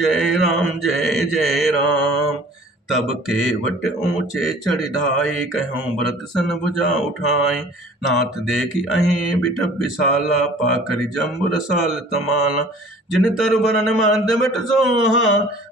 जय जय राम। तब केवट ऊंचे चढ़ धाई, कहूँ व्रत सन भुजा उठाई। नाथ देखी अहीं बिटप विशाला, पाकर जम्बु रसाल तमाला। जिन तरु बरन मध्य बट सोहा,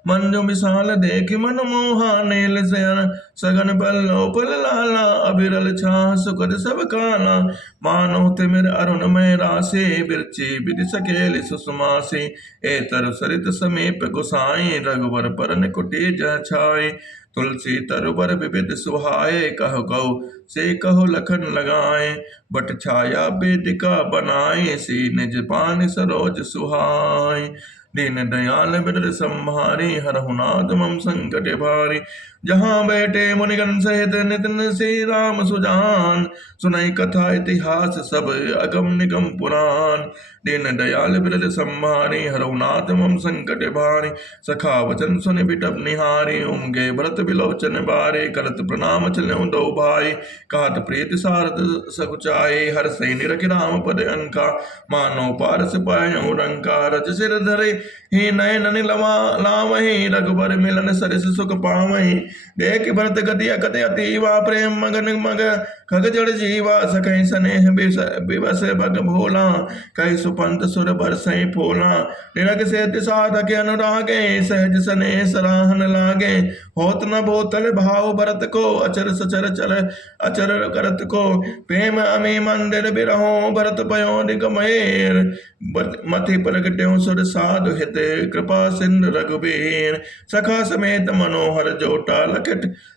मंजु विशाल देखि मन मोहा। नील शयन सगन बल्लो पल लाला, अबिरल छाह सुखद सब काला। मानो तिमिर अरुण में राशि, बिरची विधि सकेल सुषमासी। ए तरु सरित समीप गुसाई, रघुवर परन कुटी जह छाई। तुलसी तरुबर विविध सुहाए, कह कौ से कहो लखन लगाए। बट छाया वेदिका बनाए, सी निज पान सरोज सुहाय। दीन दयाल बिरद संहारी, हरहु नाथ मम संकट भारी। जहाँ बैठे मुनिगण सहित नितिन श्री राम सुजान, सुनई कथा इतिहास सब अगम निगम पुराण। दीन दयाल बिरद संहारी, हरहु नाथ मम संकट भारी। सखा वचन सुन बिटप निहारी, उमगे भरत बिलोचन बारे। करत प्रणाम चलऊँ दो भाई, कहत प्रीति सारद सकुचाए। हर सही निरखि राम पद अंका, मानो पारस पायऊ रंका। रज सिर धरे ही नयन निलवा लावही, रघुबर मिलन सरिस सुख पावही। देख भरत गति अकत अतीवा, प्रेम मगन मग खग जड़ जीवा। सखै स्नेह विवश बग भोला, कहि सुपंत सुर बरसई फोला। निरग से साधक अनुरागे, सहज स्नेह सराहन लागे। होत न बोतल भाव भरत को, अचर सचर चल अचर करत को। प्रेम अमी मंदिर बिरहो, भरत पयो दिगमयेर। मति प्रगट्यो सुर साधु हित, कृपा सिंधु रघुबीर। सखा समेत मनोहर जोटा,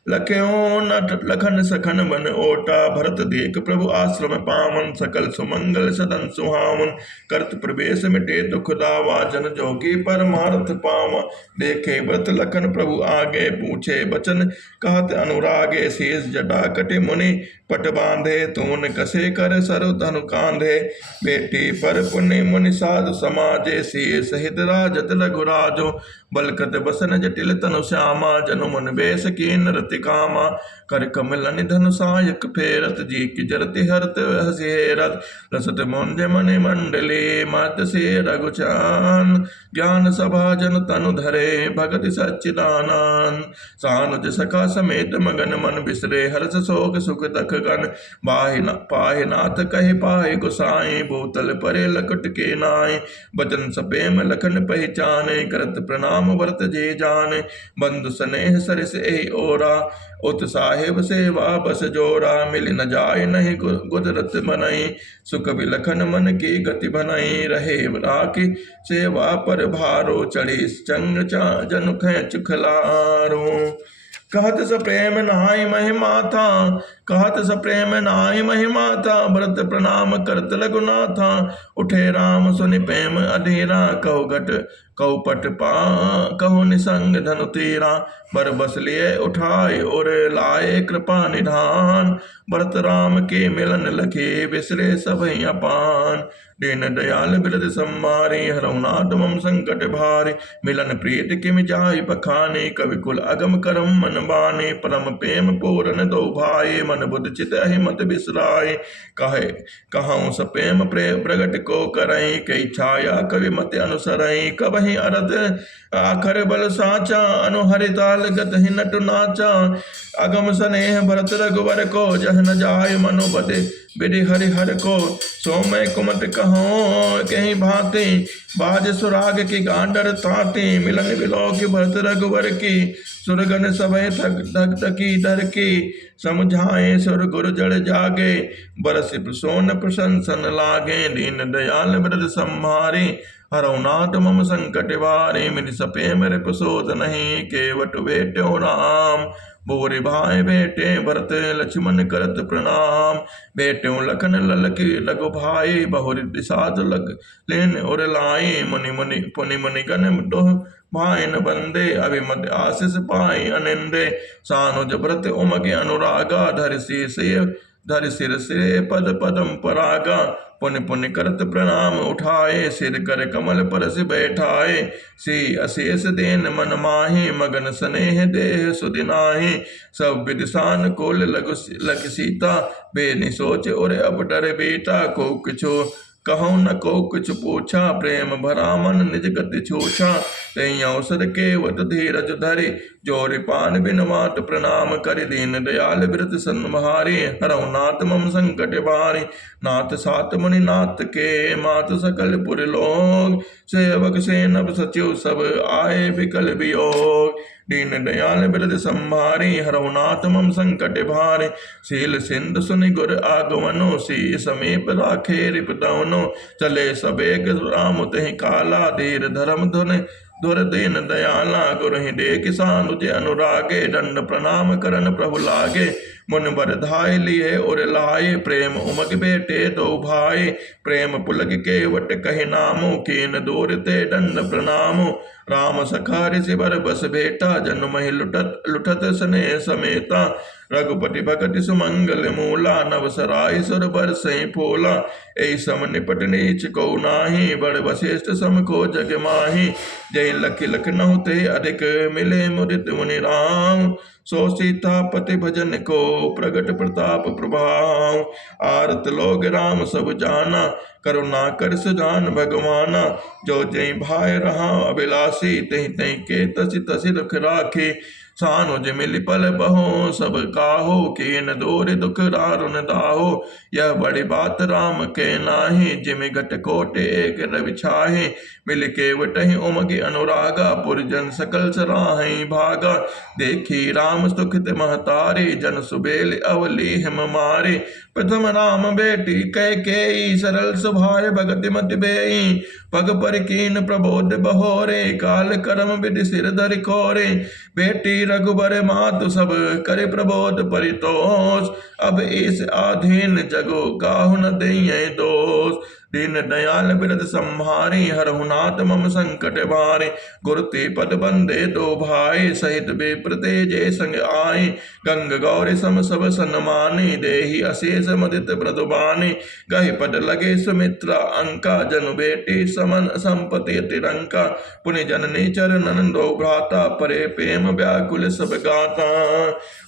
लख्यो नट लखन सखन बन ओटा। भरत देख प्रभु आश्रम पावन, सकल सुमंगल सदन सुहावन। करत प्रवेश मिटे दुख दावा, जन जोगी परमार्थ पावा। देखे व्रत लखन प्रभु आगे, पूछे बचन कहत अनुरागे। शेष जटा कटे मुनि पट बांधे, तून कसे कर सरु धनु कांधे। बेटी पर पुण्य मुनि साधु समाजे, सिय सहित राजत रघुराजो। बलकत बसन जटिल तनु श्यामा, जनु मन बेस कीन रति कामा। कर कमल धनु सायक फेरत, जी की जरति हरत हसी हेरत। रसत मुंज मनि मंडले, मत से रघुचान। ज्ञान सभा जन तनु धरे, भगति सच्चिदानंद। सानुज सखा समेत मगन मन बिसरे, हर्ष शोक सुख दख गन। पाहि नाथ कहि पाहि गुसाई, भूतल परे लकुट के नाई। बचन सपेम लखन पहचाने, करत प्रणाम व्रत जे जाने। बंधु स्नेह सरिस एहि ओरा, उत साहिब सेवा बस जोरा। मिल न जाय नहीं गुजरत मनई, सुख बिलखन मन की गति बनई। रहे राखी सेवा पर भारो, चढ़ी चंग जनु खेच खलारो। कहत स प्रेम नाहि महिमा था, कहत स प्रेम नाहि महिमा था। भरत प्रणाम करत रघुनाथा, उठे राम सुनि प्रेम अधीरा। कहु घट कहु पट पा कहु निसंग धनु तीरा। बर बस लिए उठाए और लाए कृपा निधान। भरत राम के मिलन लखे, बिसरे सबहि अपान। दीन दयाल बिरद संहारी, हरहु नाथ मम संकट भारी। मिलन प्रीत किमि जाहि बखाने, कवि कुल अगम करम मन बाने। परम प्रेम पूरन दो भाई, मन बुध चित अहि मत बिसराय। कहे कहूँ सप्रेम प्रगट को करई, कई छाया कवि मत अनुसरई। कबहि अरद आखर बल साचा, अनुहरिताल गत ही नटु नाचा। अगम स्नेह भरत रघुवर को, जह न जाय मनु बदे बिधि हरिहर को। सोमय कुमत कहो कहीं भांति, बाज सुराग की गांडर ताती। मिलन बिलोक भरत रघुवर की, सुरगन सभय थक थकी डर की। समझाए सुर गुरु जड़ जागे, बरस सोन प्रशंसन लागे। दीन दयाल बिरद संहारी, हरहु नाथ मम संकट भारी। मिलि सपे मेरे प्रसोद नहीं, केवट बेट्यो राम। बोरे भाई बेटे भरत लक्ष्मण करत प्रणाम। बेट्यो लखन ललकी लघु भाई, बहुरि दिसात लग लेन और लाई। मुनि मुनि पुनि मुनि गण दोह भाइन बंदे, अभिमत आशीष पाई अनिंदे। सानुज व्रत उमगे अनुरागा, धरि सिर से पद पदम परागा। पुनि पुनि करत प्रणाम उठाए, सिर कर कमल परस बैठाए। सी अशेष देन मन माही, मगन स्नेह देह सुदिनाही। सब विदिशान कोल लग सीता, बेनि सोच और अब डर बेटा। को किछो कहूँ न को कुछ पूछा, प्रेम भरा मन निज गति छूछा। तई अवसर केवट धीरज धरे, जोरि पान बिन मात प्रणाम करि। दीन दयाल बिरत सन्मुहारे, हरहु नाथ मम संकट बारे। नाथ सात मुनि नाथ के, मात सकल पुर लोग। सेवक सेनब सचिव सब, आए बिकल वियोग। दीन दयाल बिरद संभारे, हरहु नाथ मम संकट भारे। शील सिंधु सुनि गुर आगमनो, सी समीप राखे रिपुदवनो। चले सबेग राम तहि काला, धीर धर्म धुर दीन दयाला। गुरु दे किसानुज अनुरागे, दंड प्रणाम करन प्रभु लागे। मुन बर धाय लिए उर लाए, प्रेम उमग बेटे दो भाई। प्रेम पुलग केवट कहि नामो, कीन दूर ते दंड प्रणामो। राम सखा ऋषि बर बस भेटा, जनु महि लुठत स्नेह समेता। रघुपति भगत सुमंगल मूला, नव सराय सुर बर सही फोला। ऐ सम निपट नीच को नाही, बड़ वशिष्ठ सम को जग माही। जय लख लखनऊ ते अधिक, मिले मुदित मुनि राम। सो सीतापति भजन को, प्रगट प्रताप प्रभाव। आरत लोग राम सब जाना, करुणा कर सुजान भगवाना। जो जय भाई रहा अभिलाषी, तहि तहि के तसि तसि दुख राखी। सानुज मिल पल बहो सब काहो, कीन दूर दुख दारुन दाहो। यह बड़ी बात राम के नाही, जिमि घट कोट एक रवि छाहे। मिल केवटहि उमगि अनुरागा, पुरजन सकल सराहि भागा। देखी राम सुखित महतारे, जन सुबेल अवली हिम मारे। प्रथम राम बेटी कैकेयी, सरल स्वभाव भगति मति बेई। पग पर कीन प्रबोध बहोरे, काल कर्म विधि सिर धरि कोरे। बेटी रघुबर मातु सब, करे प्रबोध परितोष। अब इस आधीन जगो, काहु न देय दोष। दीन दयाल बिरद संहारे, हरहु नाथ मम संकट भारे। गुरु ते पद बंदे दो भाई, सहित बेप्र तेजे संग आए। गंग गौरी सम सब सन्माने, देहि अशेष मदित ब्रदुबाने। गहि पद लगे सुमित्रा अंका, जनु बेटी समन संपति तिरंका। पुनि जननी चरणन दो भ्राता, परे प्रेम व्याकुल सब गाता।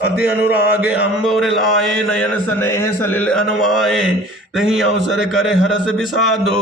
अति अनुराग अम्बोर लाए, नयन स्नेह सलिल अनुआए। तहि अवसर करे हरस विषादो,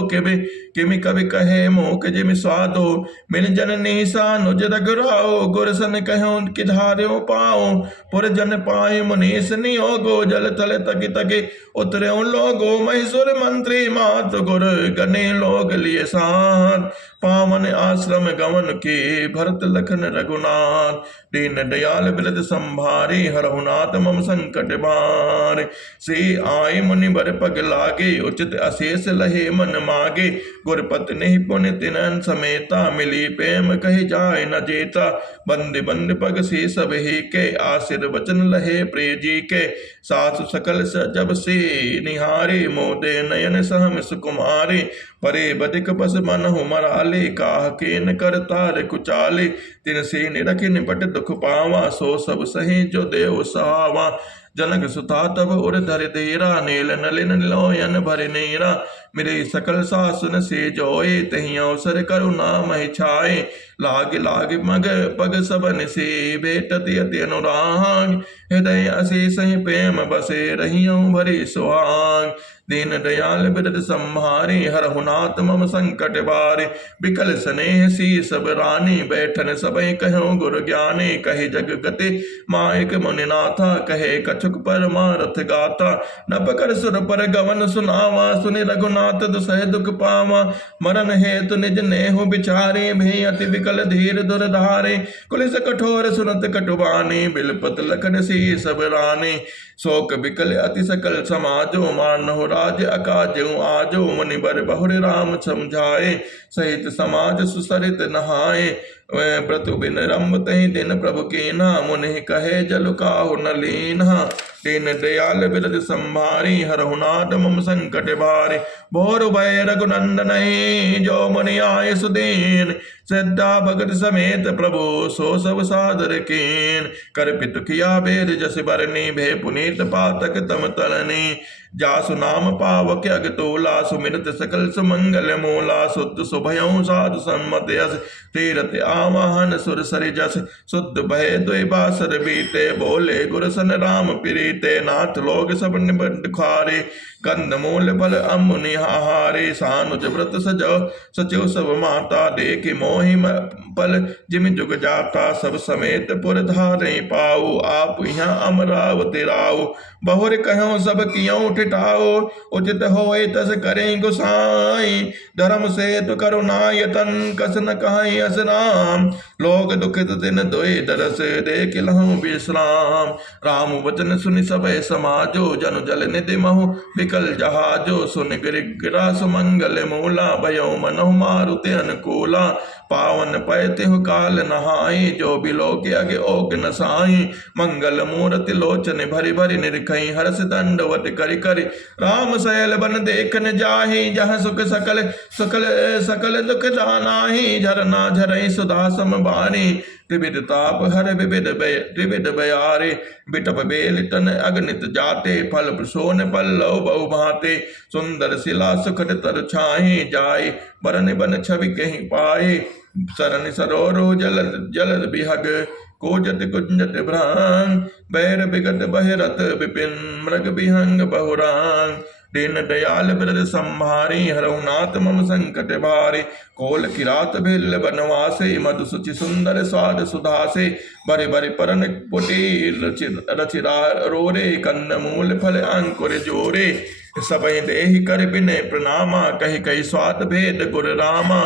किमि कवि कहे मोक जिमि स्वादो। मिल जननी सानुज रघुराओ, गुर सन कहो कि धार्यो पाओ। पुर जन पाए मुनीस नियोगो, जल तल तकी तकी उतरे लोगो। महिषुर मंत्री मात गुर, गने लोग लिए साथ। पावन आश्रम गमन की, भरत लखन रघुनाथ। दीन दयाल बिरद संभारे, हरहु नाथ मम संकट भारे। से आए मुनि बर पग लागे, उचित अशेष लहे मन मागे। गुरपत्नि पुनि तिनन समेता, मिली प्रेम कहि जाय न जेता। बंद बंद पग से सब ही के, आशीर वचन लहे प्रिय जी के। सासु सकल जब से निहारे, मोदे नयन सहम सुकुमारे। परे बदिक बस मनहु मराले, काह केन कर तार कुचाले। तिन से निरख निपट दुख पावा, सो सब सही जो देव सहावा। जनक सुता तब उर धर धीरा, नील नलिन लोयन भर नीरा। मेरे सकल सासुन से जोए, तहि अवसर करुणा महि छाए। लाग लाग मग पग सबन से, भेटति अति अनुराग। हृदय अशेष प्रेम बसे, रहियं भरी सुहाग। दीन दयाल बिरद संहारे, हरहु नाथ मम संकट बारे। बिकल स्नेह सी सब रानी, बैठन सबहि कहो गुरु ज्ञानी। कहे जग गति मायक मुनिनाथा, कहे कछुक परमारथ गाथा। न पकड़ सुर पर गवन सुनावा, सुनि रघुनाथ दुसह दुख पावा। मरण हेतु निज नेहु बिचारे, भे अति बिकल धीर दुर धारे। कुलिस कठोर सुनत कटुबानी, बिलपत लखन सी सब रानी। शोक बिकल अति सकल समाजो, मानहु राज अकाजो आजो। मुनि बर बहुर राम समझाए, सहित समाज सुसरित नहाए। व्रतु बिन रंभ तहि दिन प्रभु कीन्हा, मुनि कहे जल काहु न लीन्हा। दीन दयाल बिरद संभारी, हरहु नाथ मम संकट भारे। भोर भय रघुनंदन, जो मुनि आए सुदीन। श्रद्धा भगत समेत प्रभु, सो सब सादर कीन। कर पितु किया बेद जस बरनी, भे पुनीत पातक तम तलनी। जासु नाम पावक अग तोला, सुमिरत सकल सुमंगल मोला, शुद्ध सुभयं साधु सम्मत यस, तीरथ आवाहन सुर सरि जस, शुद्ध भय द्वै बासर बीते, बोले गुरसन राम प्रीते, नाथ लोग सब निबंध खारे, कंद मूल फल अम्बुनि आहारे, सानुज व्रत सजो सचिव सब माता, देखि मोहि पल जिमि जुग जाता, सब समेत पुर धारे पाऊ, आप यहाँ अमरावती राऊ, बहुर कहो सब कियों ठिठाओ, उचित होए तस करें गुसाई, धर्म से तो करुणायतन कस न कहाई अस राम, लोग दुखित दिन दोए दरस देख लहु विश्राम, राम वचन सुनि सबे समाजो, जन जल निधि महु विकल जहाजो, सुन गिरा सुमंगल मूला, भयो मनहु मारुति अनुकूला, पावन पय तिहु काल नहाई, जो बिलो के अगे ओग नसाई, मंगल मूर्ति लोचन भरि भरि निरखई, हर्ष दंडवत करि करि, राम सयल बन देखन जाहि, जहाँ सुख सकल सकल सकल दुख दानाहि, झरना झरई सुधा सम बानी, त्रिविध ताप हर त्रिविध बयारे, बिटप बेल तन अगणित जाते, फल सोन पल्लव बहु भाते, सुंदर शिला सुखद तर छाहि, जाय बरन बन छवि कहीं पाए, सरन सरोरो जलद जलद बिहग, कोजत कुंजत भ्रांग, बैर बिगत बहिरत विपिन, मृग विहंग बहुरांग, दीन दयाल बिरद संभारी, हरहु नाथ मम संकट भारी, कोल किरात भिल्ल बनवासे, मधु सुचि सुंदर स्वाद सुधासे, बरे बरे परन पुटी रचिरा रोरे, कंद मूल फल अंकुर जोरे, सबहि देहि कर विनय प्रणामा, कहि कहि स्वाद भेद गुर रामा,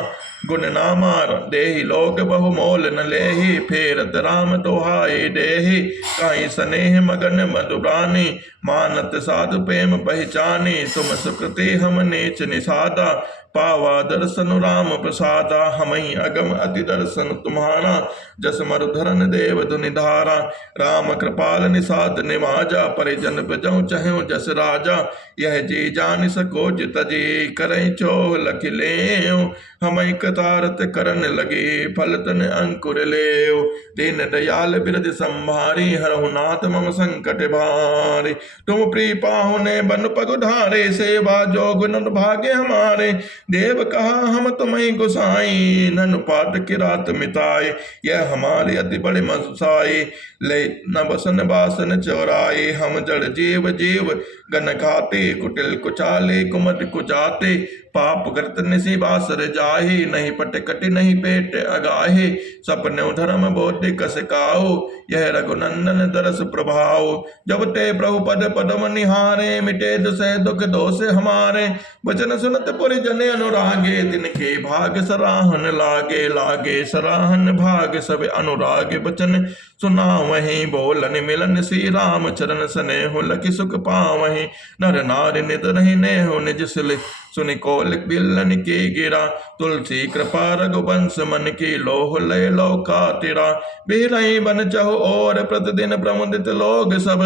गुण नामा देहि लोक बहु मोल न लेहि, फेरत राम दोहाई देहि, काई स्नेह मगन मधुरानी, मानत साधु प्रेम पहचानी, तुम सुकृति हम नीच निषादा, पावा दर्शन राम प्रसादा, हमहि अगम अति दर्शन तुम्हारा, जस मरुधरन देव धुनि धारा, राम कृपाल निषाद निवाजा, परिजन बजौ चहु जस राजा, यह जी जान सको तजी, करई चोह लखि लेऊ, हमई कतारत करन लगे, फलतन अंकुर लेव, दीन दयाल बिरद संभारी, हरहु नाथ मम संकट भारी, तुम प्रिय पाहुने बन पगुधारे, सेवा जोग न भाग्य हमारे, देव कहा हम तुम्हें गुसाई, नन पात की रात मिताए, यह हमारे अति बड़े मसाई, ले न बसन बासन चौराए, हम जड़ जीव जीव गन खाते, कुटिल कुचाले कुमद कुचाते, पाप करत निसी बासर जाहे, नहीं पट कटि नहीं पेट अगाहे, सपने धर्म बोधि कस काओ, यह रघुनंदन दरस प्रभाव, जब ते प्रभु पद पदम निहारे, मिटे दुसह दुख दोष हमारे, वचन सुनत पुरि जन अनुरागे, तिनके भाग सराहन लागे, लागे सराहन भाग सब अनुराग, वचन सुना वहीं बोलन मिलन, श्री राम चरण स्नेह लखि सुख पावहीं, नर नारि नित रहि नेहु निज सिल, सुनि कोल बिलन के गिरा, तुलसी कृपा रघुवंश मन की, लोह लय लौका तिरा, बिरही बन चहु और प्रतिदिन प्रमुदित लोग सब,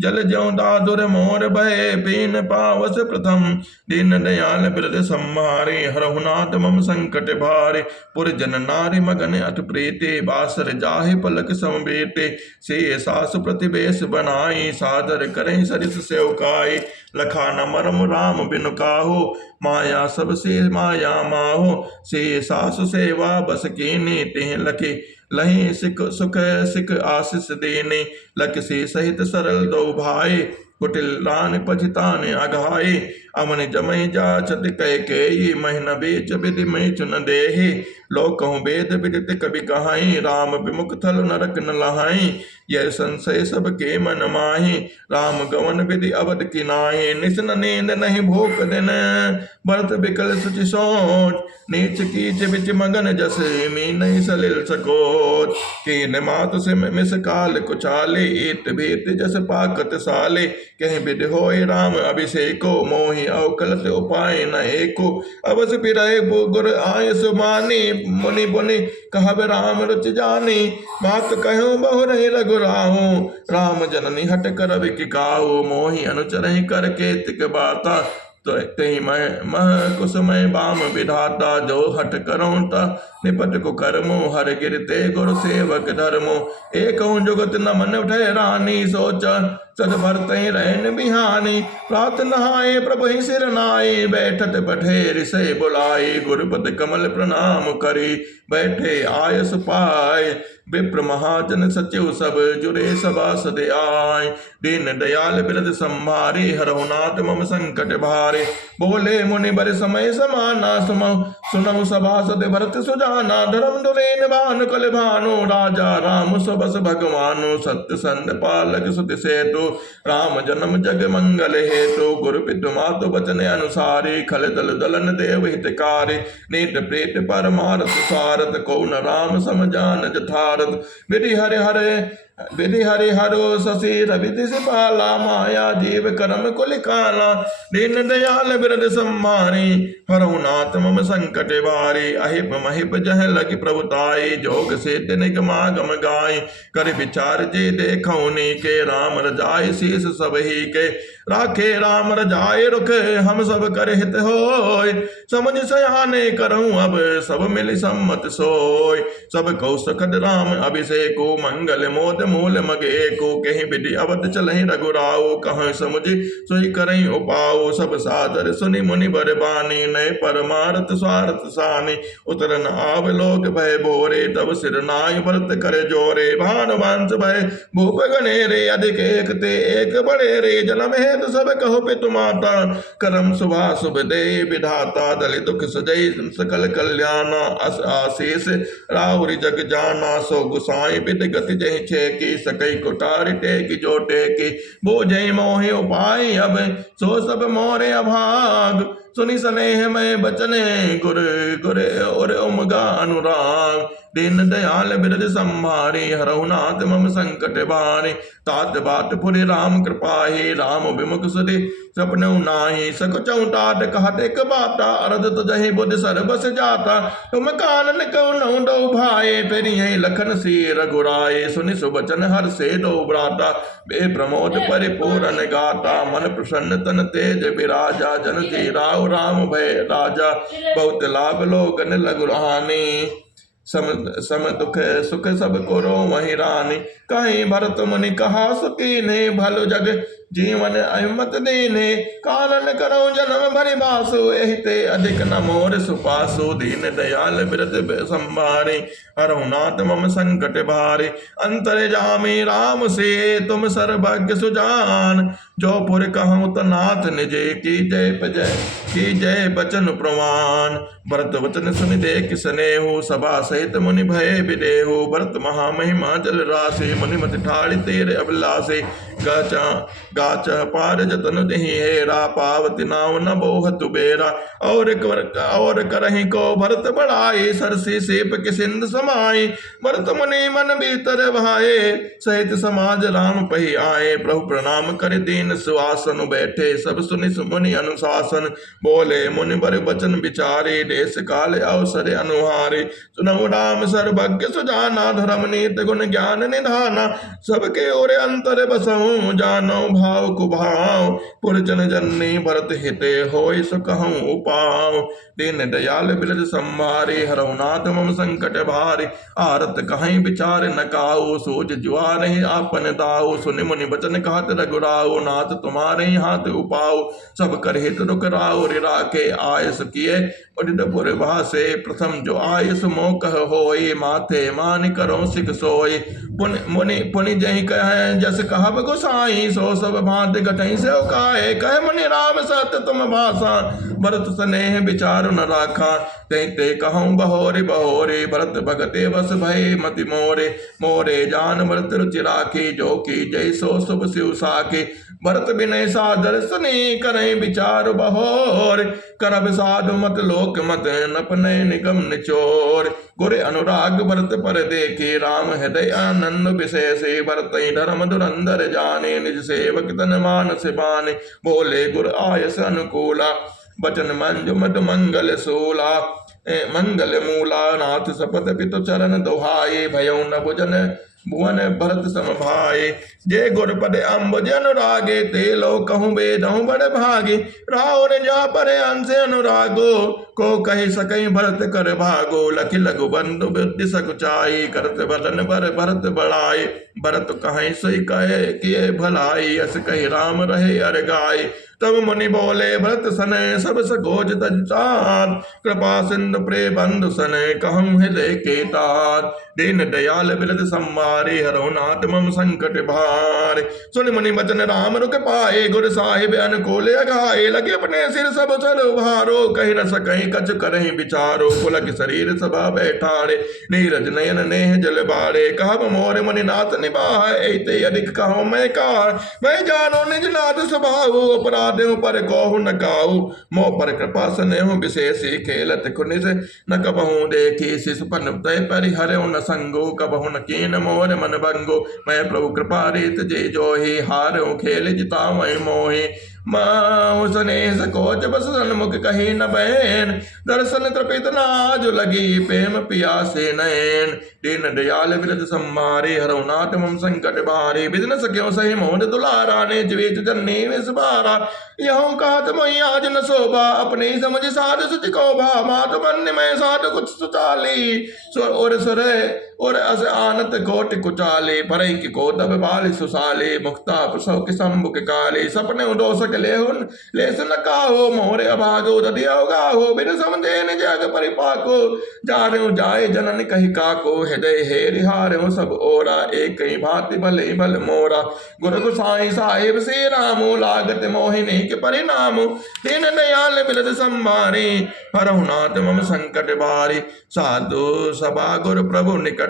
जल ज्यों दादुर मोर भय, पीन पावस प्रथम, दीन दयाल बिरद संहारे, हरहु नाथ मम संकट भारे, पुरजन नारी मगन अट प्रीते, बासर जाहि पलक समबेटे, से सास प्रतिवेश बनाई, सादर करें सरिस सेवकाई, लखा न मरम राम बिनु काहू, माया सब से माया माहो, से सासु सेवा बस कीनी, तेह लखे लही सिख सुख सिख आशीष देने, लख से सहित सरल दो भाई, कुटिल रान पछतान अघाए, अमन जमय जाचत कह के, महीन बेच विधि में चुन देहि, लोकहु वेद विदित कवि कहाई, राम विमुख थल नरक न लहाई, यह संशय सब के मन माही, राम गवन विधि अवध की नाहि, निशन नींद नहीं भूख दिन, भरत बिकल सुचि सोच, नीच कीच बिच मगन जस, मी नहीं सलिल सकोच, कीन मात से मिस काल कुचाले, इत भेत जस पाकत साले, कहीं विधि होय राम अभिषेको, मोहि अवकलत उपाय न एको, अवस पिराए गुर आय सुमानी, मुनि बुनि कहब राम रुचि जानी, बात कहूँ बहु रही रघुराहू, राम जननी हट कर विकाऊ, मोहि अनुचरहि कर केतिक बाता, तही मह कुसमय बाम विधाता, जो हट करूँ निपट को कर्मो, हर गिरते गुरु सेवक धर्मो, एक जुगत न मन ठहरानी, सोचा सद भरतहि रहन बिहानी। प्रात नहाए प्रभु ही सिर नाए, बैठत बठेर से बुलाए। गुरुपद कमल प्रणाम करी, बैठे आयस पाए। विप्र महाजन सचिव सब, जुरे सभासद आए। दीन दयाल बिरद संभारे, हरहु नाथ मम संकट भारे। बोले मुनि बर समय समाना, सुनहु सभासद भरत सुजाना। धर्म धुरेन भानु कल भानु, राजा राम सबस भगवानु। सत्य संध पालक सुति सेतु, राम जन्म जग मंगल हेतु। गुरु पितु मातु बचन अनुसारे, खल दल दलन देव हितकारी। नीत प्रीत परमारथ स्वारथ, को न राम समझान जठारथ। विधि हरि हरो शशि रवि पाला, माया जीव करम कुल काला। दीन दयाल बिरद सम्मानी, हरहु नाथ मम संकट भारी। अहिप महिप जह लगी प्रभुताई, जोग सिद्ध निगमागम गाय। कर विचार जे देखौ नीके, राम रजाई शीस सब ही के। राखे राम रजाए रुख, हम सब कर हित होय। समझ सयाने करऊं अब, सब मिल सम्मत सोय। सब कौ सखद राम अभिषेको, मंगल मोद मूल मगे को। कहीं विधि अवध चलहि रघुराओ, कहाँ समुझ सोई करहि उपाओ। सब सादर सुनि मुनि बर बानी, नय परमारथ स्वार्थ सानी। उतरन आव लोक भय भोरे, तब सिर नाय भरत करे जोरे। भानुवंश भय भूप गणेरे, अधिक एक ते एक बड़े रे। जन्म हेतु सब कहो पितु माता, करम शुभा शुभ दे विधाता। दलि दुख सजई सकल कल्याणा, अस आशीष राहुरि जग जाना। सो गुसाई विद गति जहि छेकी, सकई कुटारि टेकी जो टेकी। बोझई मोहि उपाय अब, सो सब मोरे अभाग। सुनि स्नेह मैं बचने, गुर गुर और उमगा अनुराग। दीन दयाल बिरद संभारे, हरहु नाथ मम संकट भारे। तात बात पुरि राम कृपाहि, राम विमुख सुधि सपनउ नाही। सकुचउ तात कहत एक बाता, अरद तुझहि बुद्धि सर्बस जाता। तुम कानन कहुनउ दो भाए, पेरियहि लखन सी रघुराए। सुनि सुबचन हर्षे दो भ्राता, बे प्रमोद परिपूरन गाता। मन प्रसन्न तन तेज विराजा, जन जीराउ राम भय राजा। बहुत लाभ लोगन लघु हानि, सम दुख सुख सब करो वही रानी। कहीं भरत मुनि कहा सुकीने, भलो जग जीवन अहिमत दीने। कानन करो जन्म भरि बासु, एहिते अधिक न मोर सुपासु। दीन दयाल बिरद संभारे, हरहु नाथ मम संकट भारे। अंतर जामी राम से, तुम सर्वज्ञ सुजान। जो पुर कहूँ तो नाथ निजे, की जय बचन प्रमाण। भरत वचन सुनि देख स्नेहु, सभा सहित मुनि भय विदेहु। भरत महामहिमा जल राशि, मुनि मति ठाढ़ि तेरे अभिलाषे। गाच पार जतन दही हेरा, पावती नाव न बोहत बेरा। और करहि को भरत बढ़ाई, सरसी सेप के सिंध समाई। भरत मुनि मन भीतर भाए, सहित समाज राम पही आए। प्रभु प्रणाम कर दीन सुआसन, बैठे सब सुनि मुनि अनुशासन। बोले मुनि बर बचन विचारे, देश काल अवसर अनुहारे। सुनहु राम सर्वज्ञ सुजाना, धर्म नीति गुण ज्ञान निधाना। सबके ओर अंतर बसहु, जानो भाव कुभाव। पुरजन जननी भरत हिते, होय सो कहूँ उपाव। दीन दयाल बिरद संभारे, हरहु नाथ मम संकट भारे। आरत कहीं विचार न काऊ, सोच जुआरे आपन दाऊ। सुनि मुनि बचन कहत रघुराऊ, नाथ तुम्हारे हाथ उपाऊ। सब कर हित रुक राऊ, रिराके आयस किए उदितपुर भासे। प्रथम जो आयस मोकह होय, माथे मान करो सिख सोय। पुनि जहि कह जस कहब गोसाई, सो सब भांति गठई से उकाए। कह मुनि राम सत तुम भाषा, भरत स्नेह विचार न राखा। ते कहूँ बहोरे बहोरे, भरत भगते बस भय मति मोरे। मोरे जान भरत रुचि राखी, जो की जय सो शुभ शिव साखी। भरत विनय सादर सुनी, करहि विचार बहोर। करब साधु मत लोक मत, नपने निगम निचोर। गुर अनुराग भरत पर देखे, राम हृदय आनंद विशेष। भरत धर्म धुरंधर जाने, निज सेवक तन मानस बाने। बोले गुर आयस अनुकूला, बचन मंजु मद मंगल सूला। मंगल मूला, नाथ सपथ पितु चरण दोहाए। भयउ न भुजन भुवन भरत सम भाए। जे गुर पद अम्बुज अनुरागे, ते लो कहूँ बेदहूँ बड़ भागे। राहुल जा पर अंश अनुरागो, को कही सकई भरत कर भागो, लखि लघु बंधु बुद्धि सकुचाई, करत बदन बर भरत बढ़ाई, भरत कहीं सही कहे किए भलाई, अस कही राम रहे अर गाय। तब मुनि बोले भरत सने सब सकोच तजात, कृपा सिंधु प्रे बंधु सने कहूँ हृदय के तात, दीन दयाल बिरद संवारे, हरो नाथ मम संकट भार। सुन मुनि बचन राम रुक पाए, गुर साहिब अनुकूल अघाए, लगे अपने सिर सब चल भारो, कही न सकहीं कछ करहीं विचारो, पुलक शरीर सभा बैठारे, नीरज नयन नेह जल बारे, कहब मोर मुनि नाथ निबाह, ऐते अधिक कहूँ मैं कार, मैं जानो निज नाथ स्वभाव, अपराध पर कहूँ न काऊ, मोह पर कृपा स्नेह विशेषी, खेलत खुनिस न कबहूँ देखी, शिशुपन तय परिहरऊ न संगो, कबहू न कीन मोर मन भंगो, मैं प्रभु कृपा रीत जे जोहि, हारऊ खेल जितावै मोहि, माँ स्नेह सकोच बस सन्मुख कही न बैन, दर्शन तृपित नाज लगी, प्रेम पियासे नैन, दीन दयाल बिरद सम्मारे, हरऊ नाथ मम संकट भारे, बिधन सक्यों सही मोद दुलारा, ने जीवित जननी विष बारा, यहूँ कहत मोहि आज न शोभा, अपनी समझ साध सुच को भा, मात मन में साध कुछ सुचाली, सुर और सुरे और अस आनत कोट कुचाले, परई की को तब बाल सुसाले, मुक्ता प्रसव के सम्मुख काले, सपने उदोषक लेहुन लेस न काहो, मोरे अभागो ददियो गाहो, बिन समझे निज जग परिपाको, जारहु जाए जनन कही काको, हृदय हे रिहारहु सब ओरा, एक ही भांति भले भल मोरा, गुर गोसाई साहिब से रामो, लागत मोहिनी के परिणाम, दीन दयाल बिरद सम्मारे, हरहु नाथ मम संकट भारी, साधु सभा गुरु प्रभु निकट,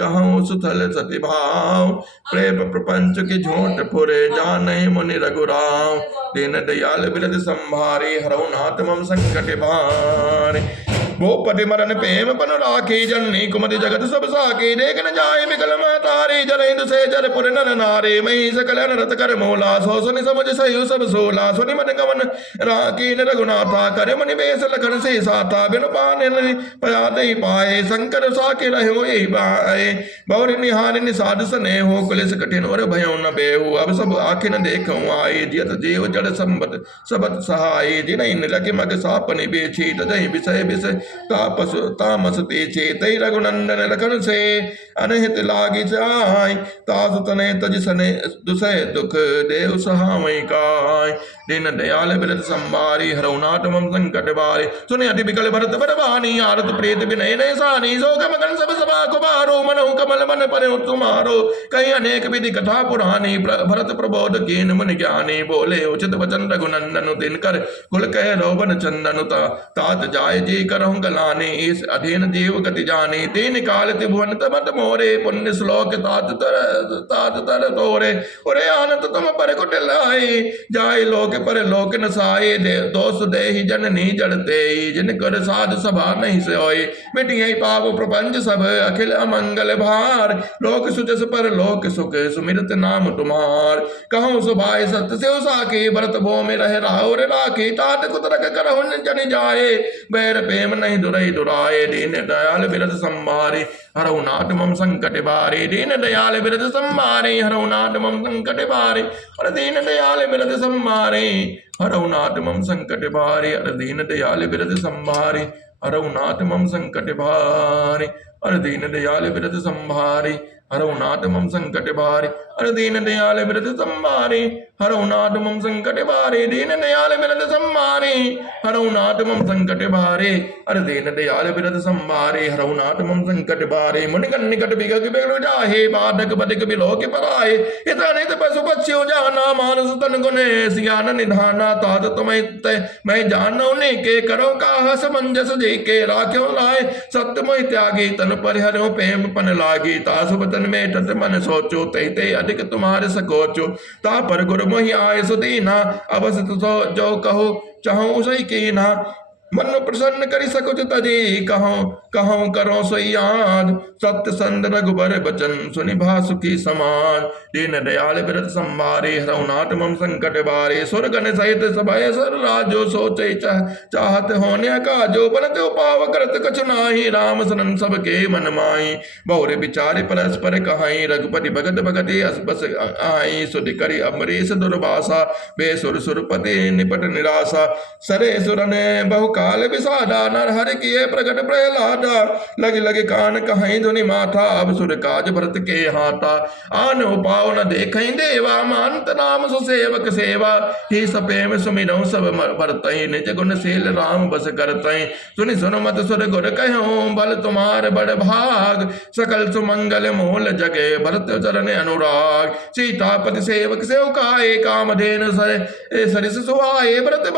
कहूँ सुथल सति भाव, प्रेम प्रपंच की झोट फुरे, जानहि मुनि रघुराव, दीन दयाल बिरद संभारे, हरहु नाथ मम संकट भारे, भूपति मरन प्रेम पन राखी, जननी कुमति जगत सब साकी, देख न जाए बिकल महतारी, जरहिंदु से जरपुर नर नारी, मही सकल अनरत कर मोला, सो सुनि समझ सही सब सोला, सुनि मन गमन राखी न रघुनाथा, कर मुनि बेस लखन से साथा, बिनु पाने पया दही पाए, शंकर साके रहो यही बाए, बौर निहार निषाद सने हो, कुलिस कठिन और भयो न बेहु, अब सब आखिन देखूं आए, जियत जीव जड़ संबत सबत सहाय, जिनहि निलखि मग सापनि बेछी, तजहि विषय विषय तामस तेछे, तै रघुनंदन लखन से अनहित लागी जाय, तास तने तज सने दुसह दुख, देव सहावै काय, दीन दयाल बिरद संभारी, हरऊ नाथ मम संकट भारी, सुनि अति बिकल भरत बर बानी, आरत प्रेत विनय नय सानी, सो मगन सब सभा कुमारो, मनहु कमल मन परउ तुम्हारो, कहीं अनेक विधि कथा पुरानी, भरत प्रबोध कीन मुनि ज्ञानी, बोले उचित वचन रघुनंदन, दिनकर कुल कह रोबन चंदन, तात जाय जी करहु गलानी, इस अधीन जीव गति जानी, तीन काल त्रिभुवन तमत मोरे, पुण्य श्लोक तात तर तोरे, उरे आनंद तुम पर कुट लाई, जाय लोक पर लोक नसाए, दोष देहि जननी जड़ते, जिन कर साध सभा नहीं सोई, मिटिए पाप प्रपंच सब अखिल अमंगल भार, लोक सुजस पर लोक सुख, सुमिरत नाम तुम्हार, कहूँ सुभाय सत्य से साके, भरत भो में रह राहुर राखे, तात कुतरक करहुँ जन जाए, बैर प्रेम नहीं दुरई दुराए, दीन दयाल बिरद संभारे, हरऊ नाथ मम संकट भारे, दीन दयाल बिरद संभारे, हरऊ नाथ मम संकट भारे, और दीन दयाल बिरद संभारे, हरऊ नाथ मम संकट भारे, और दीन दयाल बिरद संभारे, हरऊ नाथ मम संकट भारे, और दीन दयाल बिरद संभारे, हरऊ नाथ मम संकट भारे, और दीन दयाल बिरद संभारे, हरऊ नाथ मम संकट भारे, दीन दयाल बिरद संभारे, हरऊ नाथ मम संकट भारे, और दीन दयाल बिरद संभारे, हरऊ नाथ मम संकट भारे, मुनिगण निकट बिगग बिगड़ जाहे, बाधक बधिक बिलोक पराए, इतने पशु पक्षियों जाना, मानस तन गुने सियान निधाना, तात तुम्हें मैं जानो ने के करो का समंजस जी के, राख्यो लाए सत्य मोहि त्यागी, तन परिहरो प्रेम पन लागी, तासु बतन में तत मन सोचो, तैते अधिक तुम्हारे सकोचो, ता पर गुरु मोहि आय सुदीना, अवसत तो जो कहो चाहूँ सही कीना, मन प्रसन्न करि सकुच तजी कहूँ, कहूँ करो सोई याद, सत्य संत रघुबर बचन सुनि भासुकी समाज। दीन दयाल बिरद संभारे, हरऊ नाथ मम संकट बारे। सुर गण सहित सभय सर राजो, सोचे चाहत होने का जो। बनत उपाव करत कछु नाही, राम शरण सबके मन माही। बहुरे विचारे परस्पर कहाई, रघुपति भगत भगति अस बस आई। सुधि करि अमरीश दुर्वासा, बेसुर सुरपति निपट निराशा। सरे सुरन बहुकाल विषादा, नर हरि किए प्रगट प्रहलादा। लगे लगे कान कहीं धुनि माथा, अब सुर काज भरत के हाथा। आन उपाव न देखहीं देवा, मानत नाम सुसेवक सेवा। ही सपेम सुमिरौ सब भरतहि, निज गुण शील राम बस करतहि। सुनि सुन मत सुर गुर कहूँ, बल तुम्हार बड़ भाग। सकल सुमंगल मूल जगे, भरत चरण अनुराग। सीतापति सेवक सेवकाए, कामधेनु सरिस सुहाए। भरत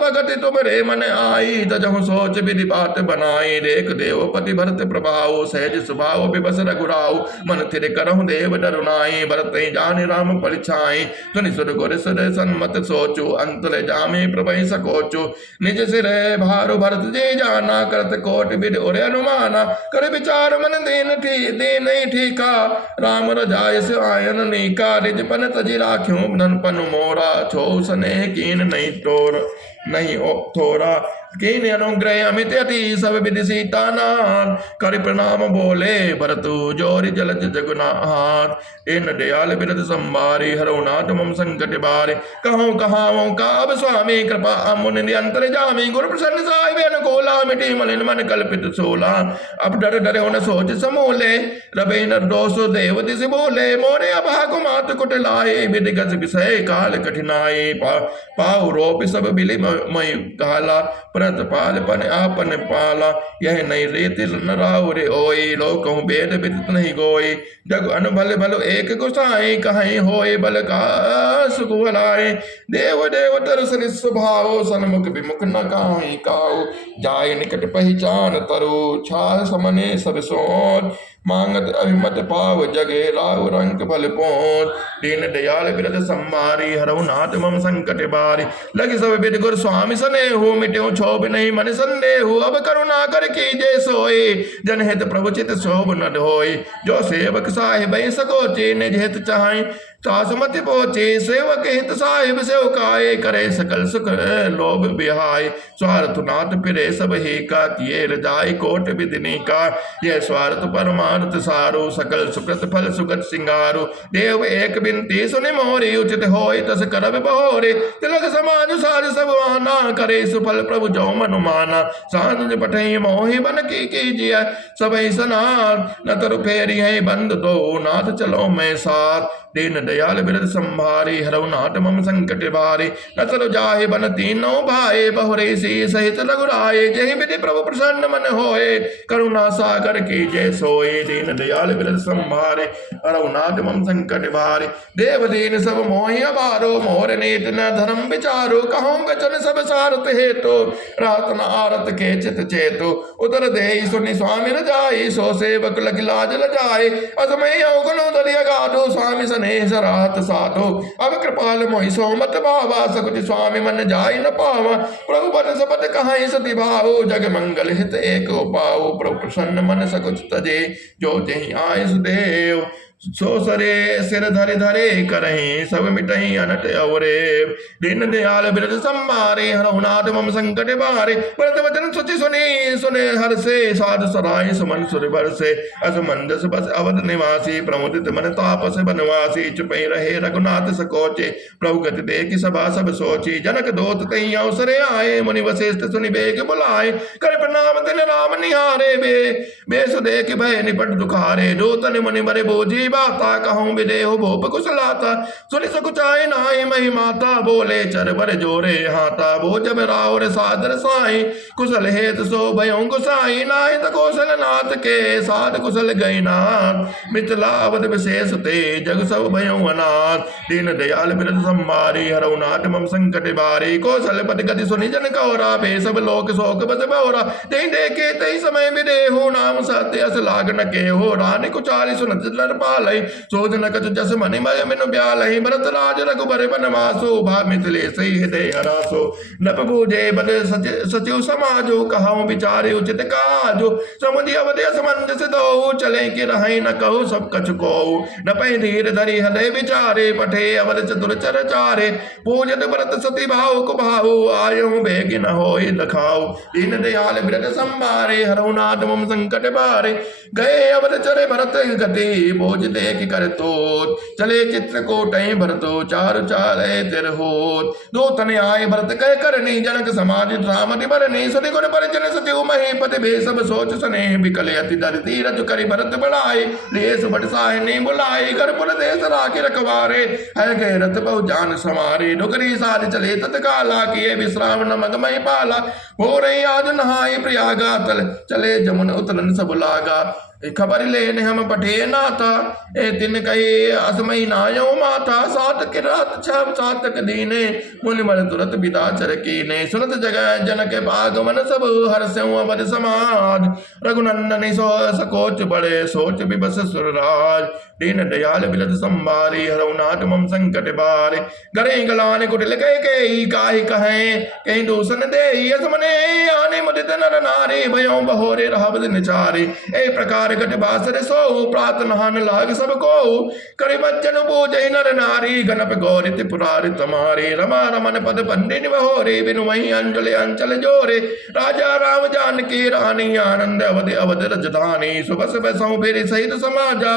भगति तुमरे मन आई, तजहु सोच विधि बात बनाई। देख देवपति भरत प्रभाव, सहज स्वभाव विबस रघुराव। मन थिर करहु देव डरुनाई, भरत जान राम परिछाई। सुनि सुर गुर सुर सन्मत सोचु, अंत ले जामे प्रभहि सकोचु। निज सिर भारु भरत जे जाना, करत कोटि विधि उर अनुमाना। कर विचार मन दीन ठीका, राम रजाय से आयन नीका। रिजपन तजि राख्यूं धन पनु मोरा, छो स्नेह कीन नहीं थोरा। कीन अनुग्रह अमित अति, सब विधि सीता नाथ। कर प्रणाम बोले भरतु, जोरि जलज जगुनाथ। इन दयाल बिरद संभारे, हरऊ नाथ मम संकट बारे। कहूँ कहाऊँ काब स्वामी, कृपा अमुनि नियंतर जामी। गुरु प्रसन्न साहिब अनुकूला, मिटी मलिन मन कल्पित सोला। अब डर डरे न सोच समूले, रबे न दोष देव दिस बोले। मोरे अभागु मात कुटिलाए, विधि गज विषय काल कठिनाई। पाऊ रोप सब बिलि मई घाला, परत पाल पन आपन पाला। यह नहीं रीति न राउ रे ओई, लोकहु भेद विदित नहीं गोई। जग अनुभल भलो एक गुसाई, कहीं होए बल का सुख भलाए। देव देव तरस स्वभाव, सन्मुख विमुख न काहि काऊ। जाय निकट पहचान तरु, छाह समने सब सोच। मांगत अभिमत पाव जगे, राव रंग भल पहुँच। दीन दयाल बिरद संभारी, हरऊ नाथ मम संकट बारी। लगे सब विधि गुर स्वामी सनेहु, मिट्यो क्षोभ नहीं मन संदेहु। अब करुणा कर कीजे सोई, जनहित प्रभु चित शोभ न ढोई। जो सेवक साहिब सकोचे, निज हित चाहि सासुमति पहुँचे। सेवक हित साहिब सेवकाए, करे सकल सुख लोभ बिहाय। स्वार्थ नाथ फिरे सब ही का, किए रजाई कोट विधिनी का। यह स्वार्थ परमार्थ सारो, सकल सुकृत फल सुगत सिंगारो। देव एक बिनती सुनि मोरी, उचित होय तस करब बहोरे। तिलक समाज साज सब आना, करे सुफल प्रभु जो मनु माना। सांझ पठई मोहि बन की कीजिए, सबई सनाथ। न तरु फेरी है बंद दो, नाथ चलो मैं साथ। दीन दयाल बिरद संभारी, हरऊ नाथ मम संकट बारी। न तरु जाहि बन तीनों भाई, बहुरे सी सहित रघुराए। जहि विधि प्रभु प्रसन्न मन होए, करुणा सागर कीजे सोए। दीन दयाल बिरद संभारे, हरऊ नाथ मम संकट बारी। देव दीन सब मोहि अबारो, मोर नीत न धर्म विचारो। कहूँ बचन सब सारत हेतु, रात न आरत के चित चेतु। उतर दे सुनि स्वामी रजाई, सो सेवक लग लाज लजाए। असमय अवगुण दरिया गाधो, स्वामी स्नेह सराहत साधो। अब कृपाल मोहि सो मत भावा, सकुच स्वामी मन जाय न पावा। प्रभु बन सपत कहाई सति भाव, जग मंगल हित एक पाओ। प्रभु प्रसन्न मन सकुच तजे, जो जहि आय सुदेव। सो सरे सिर धरे धरे करहीं, सब मिटहीं अनट अवरे। दीन दयाल बिरद संभारे, हरऊ नाथ मम संकट बारे। व्रत वचन सुचि सुने हर से, साध सराय सुमन सुर बरसे। अस मंदस बस अवध निवासी, प्रमुदित मन तापस बनवासी। चुपई रहे रघुनाथ सकोचे, प्रभु गति देखि सभा सब सोची। जनक दोत तहीं अवसरे आए, मुनि वशिष्ठ सुनि बेग बुलाए। कर प्रणाम तिन राम निहारे, बेसु देख भय निपट दुखारे। जो तन मुनि बरे बोझी बाता, कहूँ विदेह भूप कुशलाता। सुनि सकुचाई नाई मही माता, बोले चर बर जोरे हाथा। भो जब राउर सादर साई, कुशल हेत सो भयों गुसाई। नाहि त कौशल नाथ के, साध कुशल गई नाथ। मिथिला अवध विशेष ते, जग सब भयों अनाथ। दीन दयाल बिरद संभारी, हरऊ नाथ मम संकट बारी। कौशल पति गति सुनि जन कौरा, बे सब लोक शोक बस बौरा। तहि देखे तहि समय विदेहु, नाम सत्य अस लाग न केहो। रानी कुचारी सुनत नर पाल, पालई सोच न कछु जस मनि मय मिन ब्यालहि भरत राज रघुबर बनवासो भा मिथिले सही हृदय हरासो नप बूझे बद सचिव समाजो कहाऊं विचारे उचित काजो समुझि अवधि असमंजस दो चले कि रहे न कहु सब कछु को न पै धीर धरि हृदय विचारे पठे अवध चतुर चर चारे पूजत भरत सती भाव को भाव आयो बेग न होय लखाओ दीन दयाल बिरद संभारे हरऊ नाथ मम संकट बारे गए अवध चरे भरत गति बोझ देख कर तो चले चित्रकूट भरतो चारु चाले तिर होत दो तने आए भरत कह करनी जनक समाज रामति बरनी सति गुण परिजन सचिव महीपति भे सब सोच स्नेह बिकले अति धरती रज करि भरत बढ़ाए देश बट साहिनी बुलाए करपुर देश राखी रखवारे है गए रथ बहु जान समारे डुगरी साध चले तत्काला किए विश्राम न मगमय पाला हो रही आज नहाय प्रयागा तल चले जमुन उतरन सब लागा खबर लेने हम पठे नाथा ए दिन कहे असमय नायो माथा सात की रात छह सातक दीने मुनि मन तुरत बिदा चरकीने सुनत जगह जनक बागमन सब हर्षऊ अवध समाज रघुनंदन सो सकोच बड़े सोच विबस सुरराज दीन दयाल बिलद संभारी हरऊ नाथ मम संकट बारे गरे गलाने कुटिल कहे काहि कहे कहीं दूषण दे असमने आने मुदित नर नारी भयो बहोरे रहबद निचारे ए प्रकार गट बासर सो प्रात नहान लाग सब को करे बच्चन पूजय नर नारी गणप गौरी त्रिपुरारि तमारे रमा रमन पद पंडित बहोरे बिनु वही अंजलि अंचल जोरे राजा राम जानकी रानी आनंद अवध अवध रजधानी सुबह सुबह सौ फेरी सहित समाजा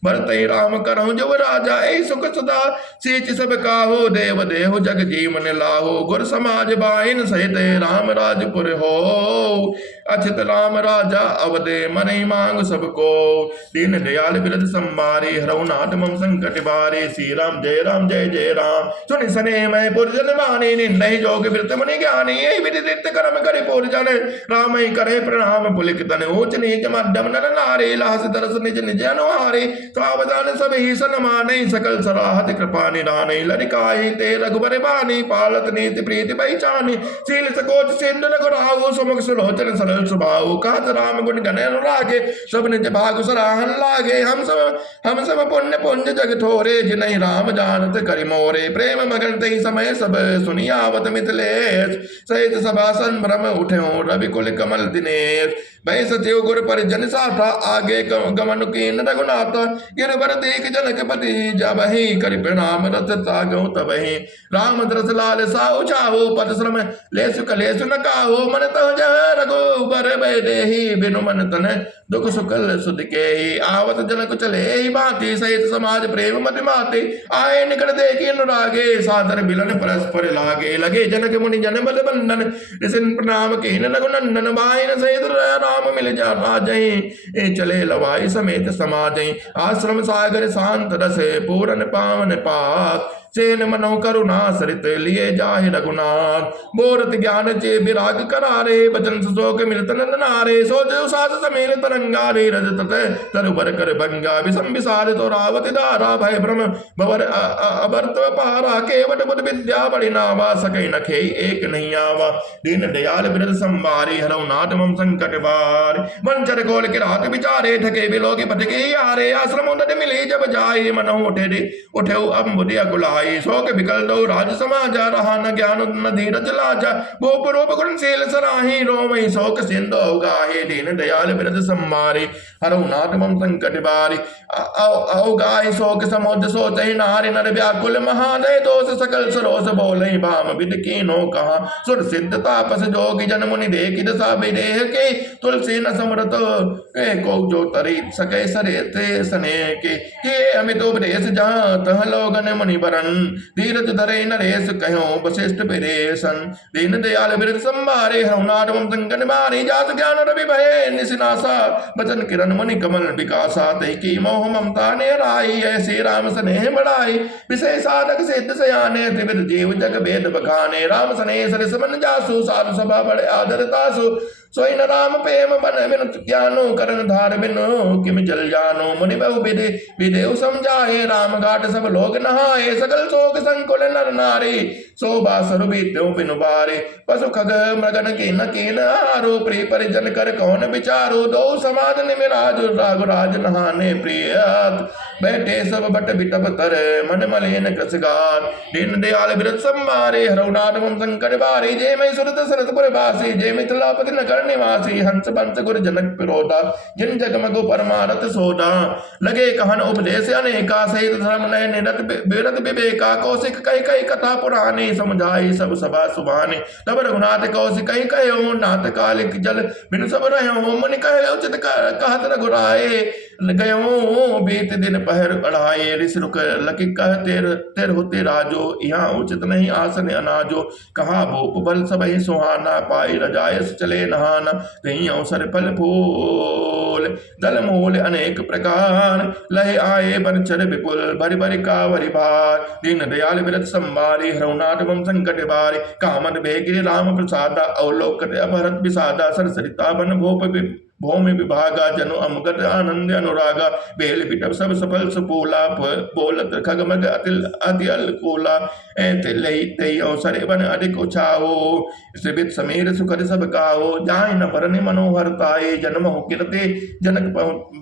भरतई राम करहु जब राजा ऐ सुख सदा सीच सब काहो देव देहु जग जीवन लाहो गुर समाज बाइन सहित राम राजपुर हो अचित राम राजा अवधे मन मांग सबको दीन दयाल बिरद संभारे हरऊ नाथ मम संकट बारे श्री राम जय जय राम सुनि सने मैं पुरजन माने निंदहि जोग बिरत मुनि ज्ञानी यही विधि नित्य कर्म करे पुरजन राम ही करे प्रणाम पुलिक तन ऊंच नीच मध्यम नर नारे लास दरस निज निज अनुहारे सावधान सब ही सन माने सकल सराहत कृपा निधाने लरिकाहि ते रघुबर बानी पालत नीति प्रीति पहचानी शील सकोच सिंधु रघुराहु सुमुख सुलोचन सरल स्वभाव कहत राम गुण गण अनुरागे सब निज भाग सराहन लागे हम सब पुण्य पुंज जग थोरे जिनहि राम जानत करि मोरे प्रेम मगन तहि समय सब सुनियावत मिथिलेश सहित सभा संभ्रम उठ्यो रवि कुल कमल दिनेश भय सचिव गुर परिजन साथा आगे गमन कीन रघुनाथ गिरवर देख जनकपति जबहि करि प्रणाम रथ तागौ तबहि राम दरस लाल साहु चाहो पद श्रम लेसु कलेसु न काहो मन तह जह रघुबर बैदेहि बिनु मन तन दुख सुकल सुध के आवत जनक चले ही भांति सहित समाज प्रेम मति माते आए निकट देखी अनुरागे सादर मिलन परस्पर लागे लगे जनक मुनि जन बल बंधन ऋषिन प्रणाम कीन रघुनंदन बाइन सहित राम मिल जा राजहि ए चले लवाई समेत समाजहि आश्रम सागर शांत रस पूरन पावन पाक सेन मनो करुणा सरित लिए जाहि रघुनाथ बोरत ज्ञान चे विराग करारे बचन शोक मिलत नंद नारे सोच सास समेल तरंगारे रजत तरुबर कर भंगा विषम विसार तो रावत दारा भय भ्रम भवर अभर्त पारा केवट बुध विद्या बड़ी नावा सकै नखे एक नहीं आवा दीन दयाल बिरद संभारी हरऊ नाथ मम संकट बार वंचर गोल के रात विचारे ठके बिलोके पटके यारे आश्रम उन्नति मिली जब जाए मनो उठे अब बुधिया गुलाए शोक विकल दो राज समाजा रहा न ज्ञान न धीरज लाजा भूप रूप गुणशील सराही रोमई शोक सिंधु गाहे दीन दयाल बिरद संभारी हरऊ नाथ मम संकट बारी अवगाहि शोक समुद्र सोचहि नारि नर व्याकुल महादय दोष सकल सरोस बोलहि भाम विद कीनो कहा सुर सिद्ध तापस जोगी जन मुनि देखि दशा विदेह के तुलसी न समरत को जो तरी सके सरे थे सने के अमित उपदेश जहाँ तह लोगन मुनि बरन धीरज धरे नरेश कहो वशिष्ठ पिरेशन दीन दयाल बिरद संभारे हरऊ नाथ मम संकट बारी जात ज्ञान रवि भय निशिनासा बचन किरण मुनि कमल विकासा तहि की मोह ममता ने राई ऐसे राम स्नेह बढ़ाई विषय साधक सिद्ध सयाने त्रिविध जीव जग भेद बखाने राम स्नेह सरिस मन जासु साधु सभा बड़े आदर तासु सोई न राम प्रेम बन बिनु ज्ञानो करण धार बिनु किम जल जानो मुनि बहु विधि विदेव समझाए राम घाट सब लोग नहाए सकल शोक संकुल नर नारी शोभा स्वरूपी त्यों बिनु बारे पशु खग मृगन कीन हारो प्रिय परिजन कर कौन विचारो दो समाज निमिराज राघुराज नहाने प्रियत बैठे सब बट बिटप तर मन मलिन कृषगार दीन दयाल बिरत संभारे हरौनाथ मम संकट बारे जय मैं सुरत सरतपुर वासी जय मिथिलापति नगर निवासी हंस बंस गुर जनक पिरोधा जिन जगमगु परमारथ सोधा लगे कहन उपदेश अनेका सहित धर्म नय निरत विरत विवेका कौशिक कही कही कथा पुरानी समझाई सब सभा सुभानी तब रघुनाथ कौशिक कही कहो नाथ कालिक जल बिनु सब रहो मन कहे उचित कहत रघुराए गयो बीत दिन पहर अढ़ाए ऋषि रुक लकी कह तेर होते राजो यहाँ उचित नहीं आसन अनाजो कहा भूप बल सब ही सुहाना पाई रजायस चले नहाना कहीं अवसर फल फूल दल मूल अनेक प्रकार लहे आए बनचर विपुल भरि भरि कावरि भार दीन दयाल विरत संभारी हरौनाथ मम संकट बारे कामन भेगिरि राम प्रसादा अवलोकत अपहरत विषादा सरसरिता बन भोप भौमि विभागा जनु अमगत आनंद अनुरागा बेल बिटप सब सफल सुपोला बोलत खगमग अति अलकोला ऐते लई तई अवसर बन अधिक उछाओ श्रीबित समीर सुखद सब गाओ जाय न भरनि मनोहर ताये जन्म हो किरते जनक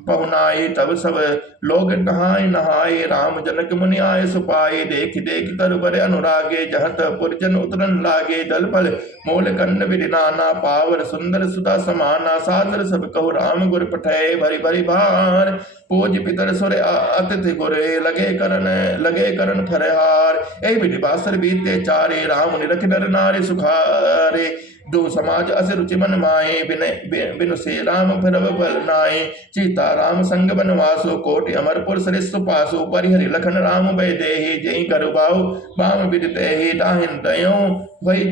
पहुनाए तब सब लोग नहाय नहाए राम जनक मुनि आए सुपाए देख देख तरबर अनुरागे जहत पुरजन उतरन लागे दल फल मोल कन्न विदिनाना पावर सुंदर सुधा समाना सादर सब कहु राम गुर पठय भरि भरि भार पूज पितर सुर अतिथि गुरे लगे करन फरहार ए विधि बासर बीते चारे राम निरख नर नारे सुखारे दो समाज अस रुचि मन माए बिनु से राम भरव बल नाए सीता राम संग बनवासो कोटि अमरपुर सरिस पासो परिहरि लखन राम भय देहि जय करु बाहु बाम विदिते ही दाहिन दयो वही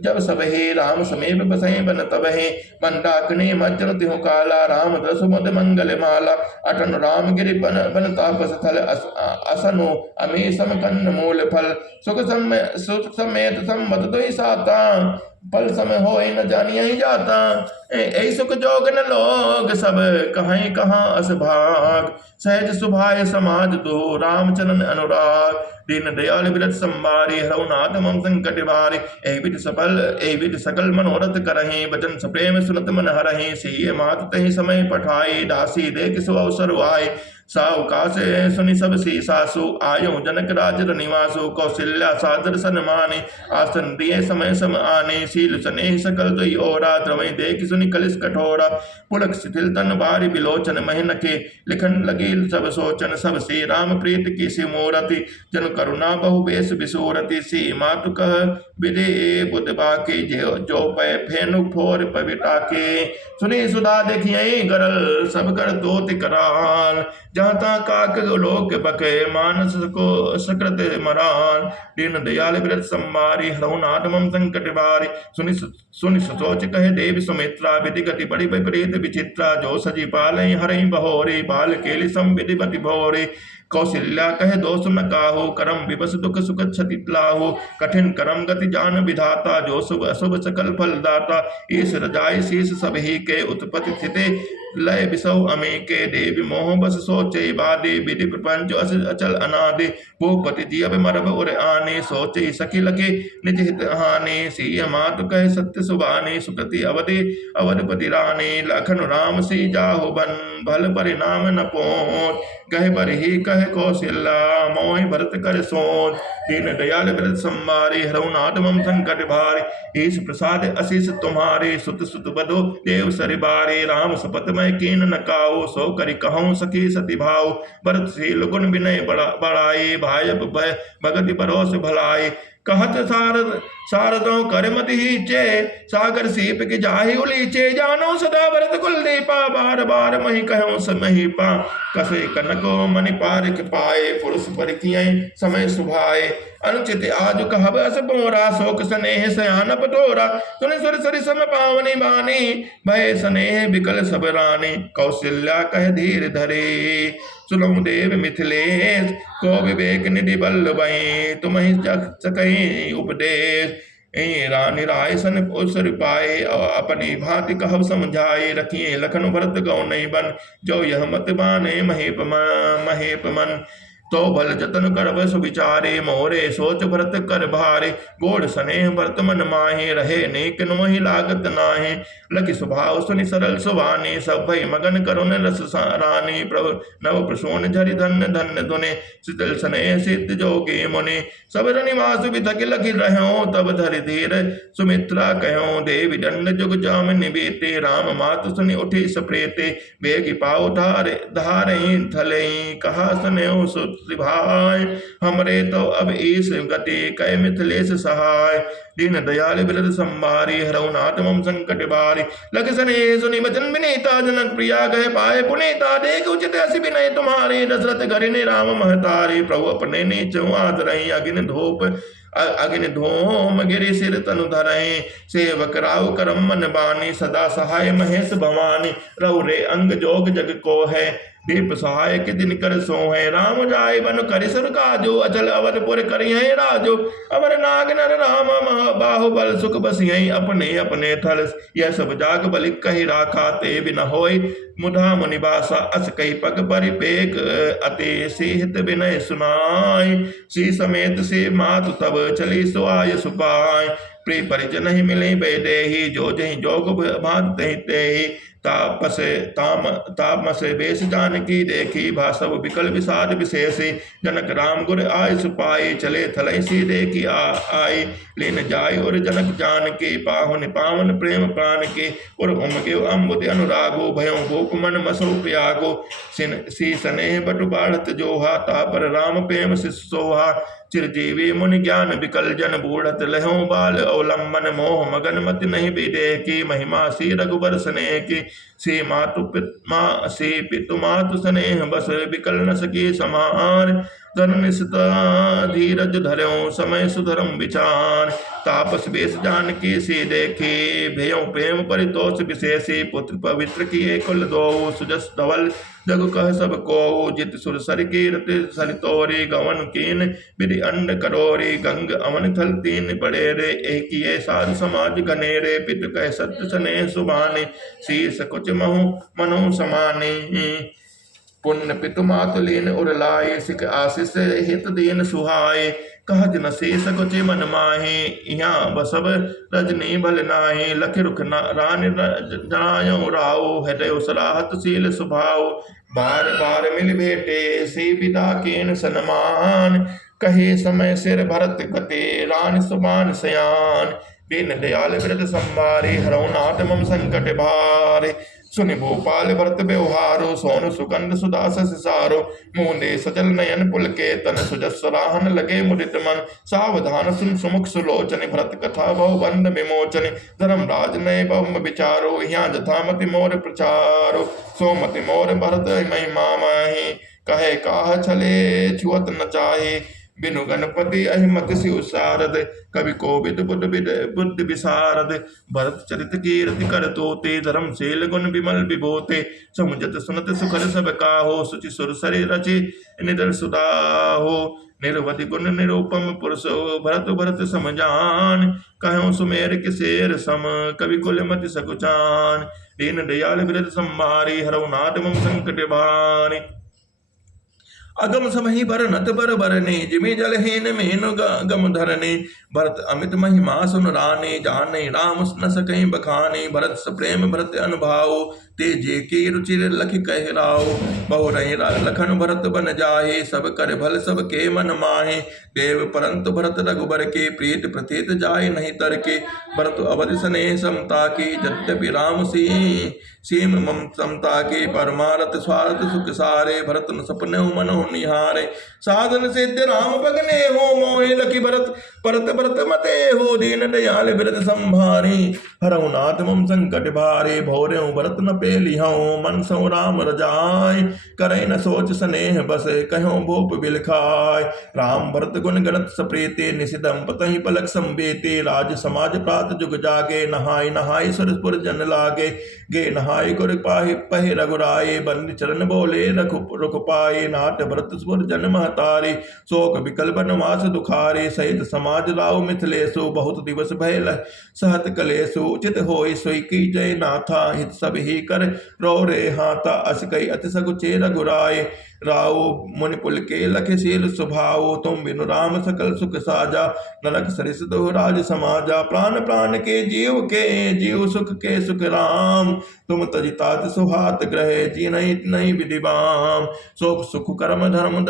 जब सब हे राम समीप बसई बन तब हे मंदाकिनी मज्जन तिहु काला राम दसु मद मंगल माला अटन राम गिरि बन तापस थल असनो अमी सम कन्न मूल फल सुख समेत सम्मत दुई साता पल समय हो न जानिया ही जाता ऐ सुख जोग न लोग सब कहीं कहाँ अस भाग सहज सुभाय समाज दो रामचरण अनुराग दीन दयाल विरत संभारी हरौनाथ मम संकट बारे ए विध सकल मनोरथ करहि बचन सप्रेम सुनत मन हरहि सिय मात तहि समय पठाए दासी देख सो अवसर आए सावकाश सुनि सब सी सासु आयो जनक राज निवासो कौशल्या सादर सन्माने आसन दिए समय सम आने शील स्नेह सकल दुई ओरा द्रवै देख सुनि कलिस कठोरा पुलक शिथिल तन बारी बिलोचन महिन के लिखन लगी सब सोचन सब से राम प्रीत की सी मूरति जन करुणा बहु बेस बिसूरति सी मातु कह विदे बुद्ध बाके जो पै फेनु फोर पविटा के सुनि सुधा देखिए गरल सब कर दोत कराल जाता काक लोक बके मानस को सकृत मरान दीन दयाल विरत संभारी हरौनाथ मम संकट बारी सुनि सोच कहे देव सुमित्रा विधि गति बड़ी विपरीत विचित्रा जो सजी पालई हरई बहोरी बाल केलि संविधि बति भोरे कौशल्या कहे दोष न काहो करम विवश दुख सुख क्षति लाहो कठिन करम गति जान विधाता जो शुभ अशुभ सकल फल दाता ईश रजाई शीश सब ही के उत्पत्ति स्थिति लय विसौ अमे के देवी मोह बस सोचे बादे विधि प्रपंच अचल अनादे भूपति जी अब मरब उर आने सोचे सखी लगे निज हित हाने सिय मातु कहे सत्य सुबाने सुकृति अवधपति राने लखन राम सी जाहु बन भल परिणाम न पहुंच कहे पर ही कहे कौशल्या मोहि भरत कर सोच दीन दयाल विरत संभारे हरौनाथ मम संकट भारे ईश प्रसाद अशीष तुम्हारे सुत सुत बधो देव सरिबारे राम सपत मैं कीन न काओ सो करि कहूँ सखी सति भाव भरत शील गुण विनय बढ़ाए भाजप भगति परोस भलाए कहत सारदों करमति हीचे सागर सीप की जाहि उलीचे जानो सदा भरत कुलदीपा बार बार मही कहूँ समही पा कसे कनको मणि पारिक पाए पुरुष परिकिय समय सुभाए अनुचित आज कहब अस पोरा शोक स्नेह सयान पटोरा सुनि सुर सरि सम पावनी बानी भय स्नेह बिकल सब रानी कौशल्या कह धीर धरे सुनहु देव मिथिलेश को विवेक निधि बल्लभई तुम ही सकई उपदेश रानी राय सन अवसर पाए अपनी भांति कहब समझाए रखिए लखन भरत गौ नहीं बन जो यह मत बाने महेप मन तो भल जतन करब सुविचारे, मोरे सोच भरत कर भारे। गोड़ स्नेह भरत मन माहे, रहे नेक मोहि लागत नाहे। लखि स्वभाव सुनि सरल सुभाने, सब भई मगन करुण रस रानी। प्रभु नव प्रसून झरि धन्य धन्य धुने, शीतल स्नेह सिद्ध जोगे मुने। सब रनिवास बिथक लखि रहूं, तब धरि धीर सुमित्रा कहूं। देवी दंड जुग जाम निबेते, राम मातु सुनि उठे सप्रेते। बेगी पाउ धारई थलई, कहा सुनऊ सुत भाई। हमरे तो अब ईस गति, कै मिथिलेश सहाय। दीन दयाल बिरद संभारी, हरऊ नाथ मम संकट बारी। लख सनेह सुनि बचन विनीता, जनक प्रिया गए पाए पुनीता। देख उचित असि विनय तुम्हारे, दशरथ घरिने राम महतारे। प्रभु अपने नीच आदरहि, अग्नि धूम गिरि सिर तनु धरहि। सेवक राव करम मन बानी, सदा सहाय महेश भवानी। रघु रे अंग जोग जग को है, दीप सहाय के दिन कर सो है। राम जाय बन करि सुर काजो, अचल अवधपुर करि है राजो। अमर नाग नर राम बाहुबल, सुख बसियै अपने अपने थल। यह सब जाग बलि कहि राखा, ते बिन होय मुधा मुनिबासा। अस कई पग परिपेक, अते से हित विनय सुनाय। सी समेत से मातु तब चली सो आय सुपाय। प्रिय परिजन ही मिले बैदेही, जो जहि जोग भात तेहि। तामस बेश जानकी देखी, भासव विकल विषाद विशेषी। जनक राम गुर आय सुपाई, चले थलई सी देखी आई। लेन जाय और जनक जानकी, पाहुन पावन प्रेम प्राण के। और उमगे अम्बुद अनुरागो, भयो गोप मन मसो प्यागो। सी स्नेह बटु बाढ़त जोहा, तापर राम प्रेम शिष सोहा। चिरजीवी मुनि ज्ञान विकल जन, बूढ़त लहु बाल अवलंबन। मोह मगन मति नहीं विदेह की, महिमा सी रघुबर स्नेह की। से पितु मातु स्नेह बस, विकल न सके समार। धन निस्ता धीरज धर्यों, समय सुधरम विचार। तापस बेस जान के से देखे, भयो प्रेम परितोष विशेषी। पुत्र पवित्र किए कुल दो, सुजस धवल जग कह सब को। जित सुर सर के रत सरितोरे, गवन कीन विधि अंड करोरे। गंग अमन थल तीन पड़े रे, एक ये साधु समाज घनेरे। पितु कह सत्य स्नेह सुभाने, शीस कुछ महु मनु समाने। पुण्य पितु मातु लीन उर लाए, सिख आशीष हित दीन सुहाए। कहत न शेष कुछ मन माहे, यहाँ बसब रजनी भल नाहे। लख रुख रान जनायो राव, हृदय सराहत शील स्वभाव। बार बार मिल भेटे, से विदा केन सन्मान। कहे समय सिर भरत गते, रान सुमान सयान। दीन दयाल व्रत संभारे, हरऊ नाथ मम संकट भारे। सुनि भोपाल भरत व्यवहारो, सोन सुगंध सुदास सिसारो। मुंदे सजल नयन पुलकेतन, सुजस सराहन लगे मुदित मन। सावधान सुन सुमुख सुलोचन, भरत कथा बहु बंद विमोचन। धर्मराज नय बहु विचारो, यहाँ जथामति मोर प्रचारो। सोमति मोर भरत महिमा माही, कहे काह छले छुअत न चाहे। बिनु गणपति अहिमति शिव सारद, कवि कोविद बुद्धि विशारद। भरत चरित कीर्ति कर तोते, धर्मशील गुण विमल विभूते। समुझत सुनत सुखर सब काहो, शुचि सुर सरि रचि निधर सुदाहो। निर्वधि गुण निरूपम पुरुष, भरत भरत समझान। कहूँ सुमेर किसेर सम, कवि कुल मति सकुचान। दीन दयाल बिरद संभारी, हरऊ नाथ मम संकट भारी। अगम समहि बरनत बर बरने, जिमि जलहीन मेनु गम धरने। भरत अमित महिमा सुन राने, जाने राम न सकहि बखाने। भरत सप्रेम भरत अनुभाव, तेजे की रुचिर लखि कह राव। बहु रहि लखन भरत बन जाहे, सब कर भल सब के मन माहे। देव परंतु भरत रघुबर के, प्रीत प्रतीत जाय नहीं तर के। भरत अवधि स्नेह समता की, यद्यपि राम सीम मम समता के। परमारथ स्वार्थ सुख सारे, भरत न सपने मनो निहारे। साधन सिद्ध राम बगने हो, मोहि लखि भरत परत भरत मते हो। दीन दयाल बिरद संभारी, हरऊ नाथ मम संकट भारे। भौरेऊ भरत न पेलिहऊँ, मन सौ राम रजाय। करई न सोच स्नेह बस, कहूँ भूप बिलखाय। राम भरत गुण गणत सप्रीते, निशिदम पतहि पलक संबेते। राज समाज प्रात जुग जागे, नहाय नहाय सुरपुर जन लागे। गे नहाय गुर पाहि पहि रघुराए, बंदी चरण बोले रुख पाए। नाट भरत सुर जन महतारे, शोक विकल बनवास दुखारे। सहित समाज राव मिथिलेशु, बहुत दिवस भय सहत कलेशु। उचित होय सोई की जय नाथा, हित सब ही कर रो रे हाथा। अस कई अति सकुचे रघुराए, राओ मुनि पुलके लखशील स्वभाव। तुम बिनु राम सकल सुख साजा, नरक सरिस दुह राज समाजा। प्राण प्राण के जीव सुख के सुख राम, तुम तजि तात सुहात ग्रहे जी नहीं विधि बाम। शोक सुख कर्म धर्म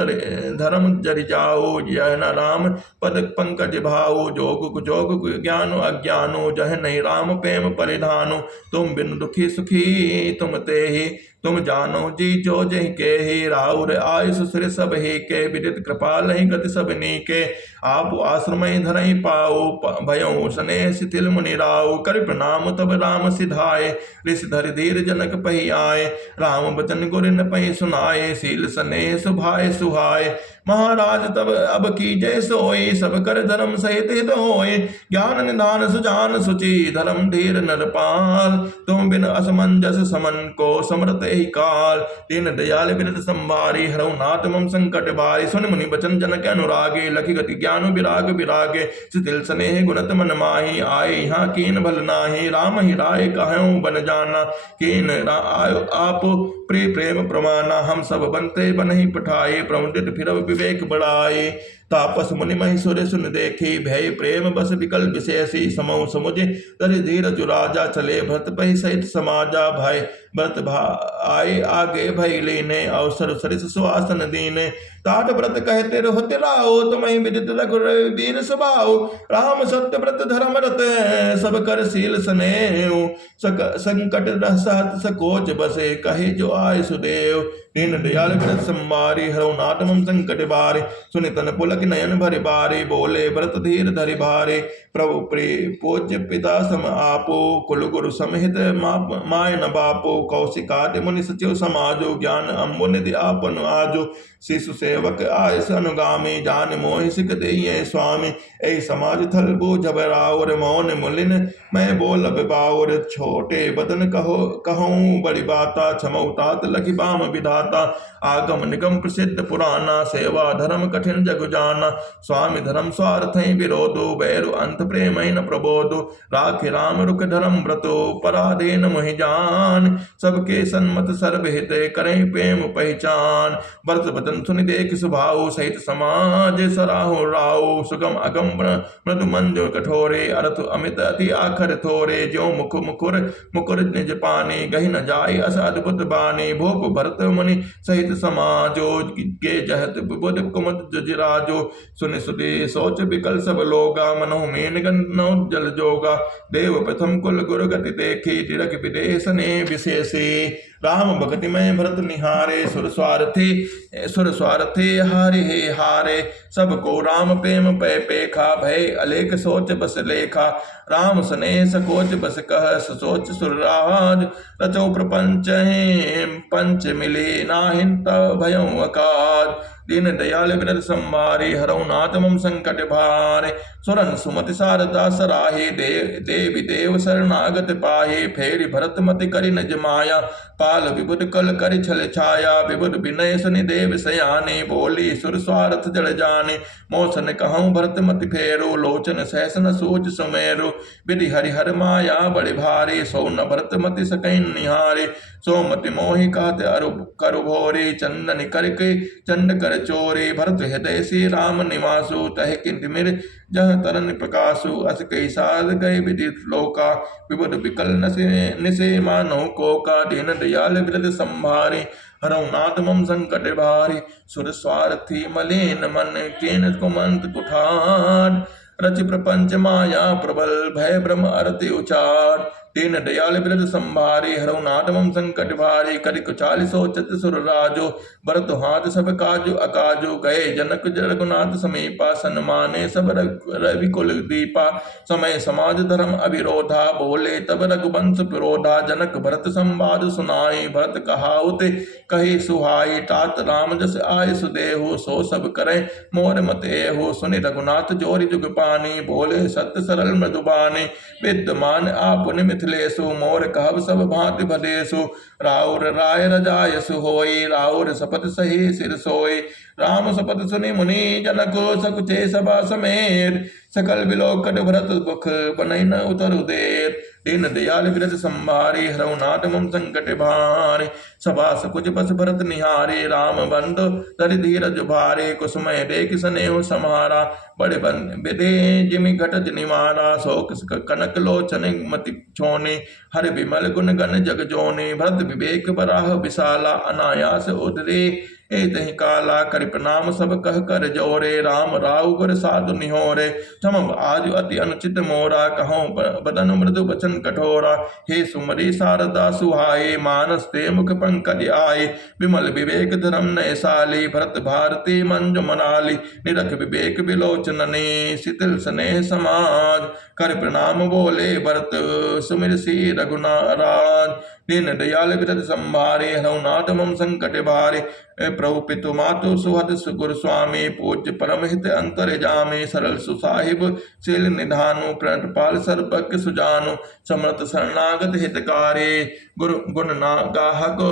जरि जाओ, यह न राम पद पंकज भाओ। जोग ज्ञान अज्ञानो, जह नहीं राम प्रेम परिधानो। तुम बिन दुखी सुखी तुम ते ही, तुम जानो जी जो जहि के ही। राउर आयुष सिर सब ही के, विदित कृपाल ही गति सब नीके। आप आश्रम धरई पाओ, भयउ स्नेह शिथिल मुनि राउ। कर प्रणाम तब राम सिधाए, ऋषि धरि धीर जनक पही आए। राम बचन गुर न पही सुनाए, शील स्नेह सुभाए सुहाए। महाराज तब अब कीजय सोई, सब कर धर्म सहित हित होय। ज्ञान निधान सुजान सुचि, धर्म धीर नरपाल। तुम बिन असमंजस समन को, समरत ही काल। दीन दयाल बिरत संभारी, हरऊ नाथ मम संकट बारी। सुन मुनि बचन जनक अनुरागे, लखि गति ज्ञान विराग विरागे। शिथिल स्नेह गुणत मन माही, आए यहाँ कीन भल नाही। राम ही राय कहऊँ बन जाना, कीन आयो आप प्रेम प्रमाना। हम सब बनते बनहि पठाए, प्रमुदित फिरव विवेक बढ़ाए। तापस मुनि मही सुन देखी, भय प्रेम बस विकल विशेषी। समऊ समुझ तरि धीरज राजा, चले भरत पहि सहित समाजा। भय भरत आए आगे भय लीने, अवसर सरिस सुआसन दीने। तात व्रत कहते होते राओ, तुम्हें विदित रघुवीर स्वभाव। राम सत्य व्रत धर्म रत, सब कर शील स्नेह। संकट सहत सकोच बसे, कहे जो आय सुदेव। दीन दयाल व्रत संवारी, हरऊ नाथ मम संकट बारे। सुनि तन पुलक नयन भरि बारे, बोले व्रत धीर धरि भारे। प्रभु पूज्य पिता सम आपो, कुल गुरु समेत माय न बापो। कौशिकादि मुनि सचिव समाजो, ज्ञान अम्बु निधि आपन आजो। शिशु सेवक आयस अनुगामी, जान मोहि सिख देहिए स्वामी। ऐ समाज थल बूझ राउर, मौन मुलिन मैं बोल बाउर। छोटे बदन कहूँ बड़ी बाता, क्षमऊ तात लखि बाम विधाता। आगम निगम प्रसिद्ध पुराना, सेवा धर्म कठिन जग जाना। स्वामी धर्म स्वार्थ विरोधो, बैरु अंत प्रेम न प्रबोधो। राखि राम रुख धर्म व्रतो, पराधीन मोहि जान। सबके सन्मत सर्वहित, करें प्रेम पहचान। भरत बचन सुनि देख सुभाऊ, सहित समाज सराहु राऊ। सुगम अगम मृदु मंजु कठोरे, अर्थ अमित अति आखर थोरे। जो मुकुर निज पानी, गहि न जाय अस अद्भुत बानी। भूप भरत मुनि सहित समाजो, के जहत बुध कुमत जजिराजो। सुनि सुदे सोच विकल सब लोगा, मनो मेन गन्नौ जल जोगा। देव प्रथम कुल गुरु गति देखी, तिलक विदेश ने विशेषी। राम भगति में भरत निहारे, सुर स्वार्थी हारे हे हारे। सबको राम प्रेम पै पेखा, भय अलेख सोच बस लेखा। राम स्नेह सकोच बस कह, सोच सुरराज। रचो प्रपंच पंच मिले, नाहिन तब भयउ अकाज। दीन दयाल विरत संवारे, हरऊ नाथ मम संकट भारे। सुरन सुमति सारदा सराहे, देवी देव शरणागत पाहे। फेरि भरत मति करि निज माया, पाल विबुध कल करि छल छाया। विबुध विनय सुनि देव सयाने, बोली सुर स्वार्थ जड़ जाने। मोसन कहूँ भरत मति फेरो, लोचन सहस न सूझ सुमेरो। विधि हरिहर माया बड़े भारे, सो न भरत मति सकैं निहारे। सो मति मोहि कहते करु भोरे, चंदन करके चंड कर चोरे। भरत हृदय से राम निवासु, तह किंतिमिर जह तरन प्रकाशु। अस कई साध गए विदित लोका, विबुध विकल निसे मानव को का। दीन दयाल विरत संभारे, हरऊ नाथ मम संकट भारे। सुर स्वार्थी मलिन मन, केन कुमंत कुठार। रचि प्रपंच माया प्रबल, भय ब्रह्म अरति उचार। दीन दयाल विरत संभारे, हरऊ नाथ मम संकट भारे। करि कुचालि सोचत सुर राजो, भरत हाथ सब काजु अकाजो। गए जनक रघुनाथ समीपा, सन्माने सब रविकुल दीपा। समय समाज धर्म अविरोधा, बोले तब रघुवंश पुरोधा। जनक भरत संवाद सुनाए, भरत कहाउत कही सुहाई। तात राम जस आय सुदेहु, सो सब करे मोर मत एहु। सुनि रघुनाथ जोरि जुग पानी, बोले सत्य सरल मृदुबानी। विद्यमान आपन मिथिलेशु, मोर कहब सब भांति भदेशु। राउर राय रजायसु होई, राउर सपथ सही सिर सोई। राम सपथ सुनि मुनि जनको, सकुचे सभा समेत। सकल बिलोकट भरत दुख, बनई न उतरु देर। दीन दयाल बिरद संभारे हरऊ नाथ मम संकट भारे सभा सकुच बस भरत निहारे राम बंधु धरि धीरज भारे कुसुमय देख स्नेह समारा बड़े विदे जिमि घटज निवारा शोक कनक लोचन मति छोने हर विमल गुण गण जग जोने भरत विवेक बराह विशाला अनायास उदरे तहि काला कर प्रणाम सब कह कर जोरे राम राव गुर साधु निहोरे क्षम आज अति अनुचित मोरा कहूँ बदन मृदु बचन कठोरा हे सुमरी शारदा सुहाए मानस ते मुख पंकज आए विमल विवेक धर्म नय साली भरत भारती मंजु मनाली निरख विवेक विलोचन ने शीतल स्नेह समाज कर प्रणाम बोले भरत सुमिर सी रघुनाराज दीन दयाल बिरद संभारे हरनाथ मम संकट भारे प्रभु पितु मातु सुहद सुगुर स्वामी पूज्य परम हित अंतर जामे सरल सुसाहिब शील निधानु प्रणपाल सर्वज्ञ सुजानु समर्थ शरणागत हितकारे गुरु गुण ना गाहक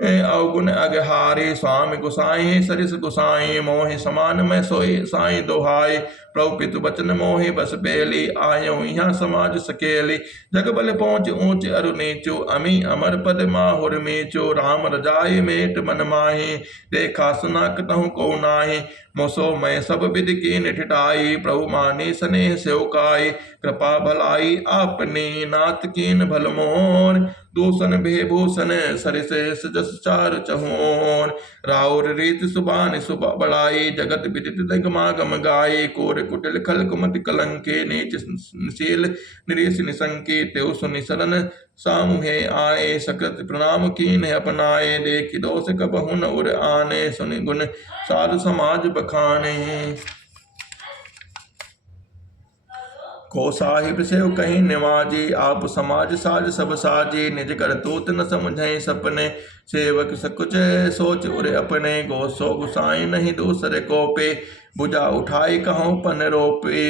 अवगुण अगहारे स्वामी गुसाई सरिस गुसाई मोहि समान मैं सोई साई दोहाई प्रभु पितु बचन मोहि बस बेली आयो यहाँ समाज सकेली जग बल पहुँच ऊंच अरु नीचो अमी अमर पद माहुर मीचो राम रजाई मेट मन माही देखा सुना कतहु को नाही मोसो मैं सब विधि की निठिठाई प्रभु मानी स्नेह सेवकाई कृपा भलाई आपने नाथ कीन भल मोर दूषण भेभूषण सरिस जस चार चहोर राउर रीत सुबान सुबह बढ़ाई जगत विदित दगमागम गाये कोर कुटिल खल कुमति कलंके नीच शील निरीश निसंके तेउ सुनि शरण सामुहे आए सकृत प्रणाम कीन अपनाए देखि दोष कबहु न उर आने सुनि गुण साधु समाज बखाने को साहिब से कहीं निवाजी आप समाज साज सब साजी निज कर तूत न समझे सपने सेवक सकुच सोच उरे अपने गो सो गुसाई नहीं दूसरे को पे बुझा उठाई कहो पन रोपे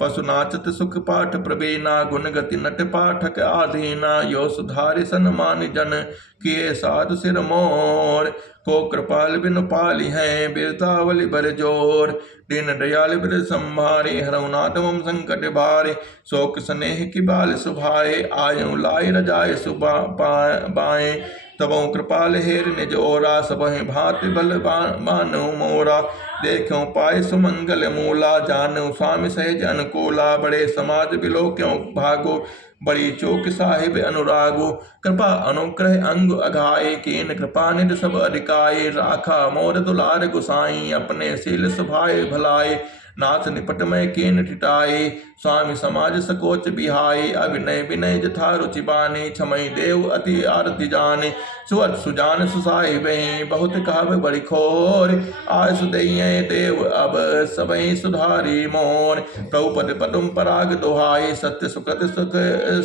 पशु नाचत सुख पाठ प्रवीणा गुण गति नट पाठक आधीना यो सुधारि सन्मान जन किए साधु सिर मोर को कृपाल बिनु पाली है बिरतावली बर जोर दीन दयाल बिर संभारे हरनाथ मम संकट भारे शोक स्नेह की बाल सुभाए आयु लाई रजाए सुबा बाए तबों कृपाल हेर निज ओरा सबहि भांति बल मानो मोरा देखो पाए सुमंगल मूला जानो स्वामी सहज अनुकूला बड़े समाज बिलो क्यों भागो बड़ी चौक साहिब अनुरागो कृपा अनुग्रह अंग अघाए कीन कृपा निध सब अधिकाये राखा मोर दुलार गुसाई अपने शील सुभाए भलाए नाथ निपट में कीन ठिठाई स्वामी समाज सकोच बिहाई अभिनय विनय जथा रुचि बानी छमई देव अति आरती जाने सुअत सुजान सुसाई बही बहुत कहब बड़ी खोर आय सुदय देव अब सबई सुधारी मोर प्रभु पद पदुम पराग दोहाई सत्य सुकृत सुख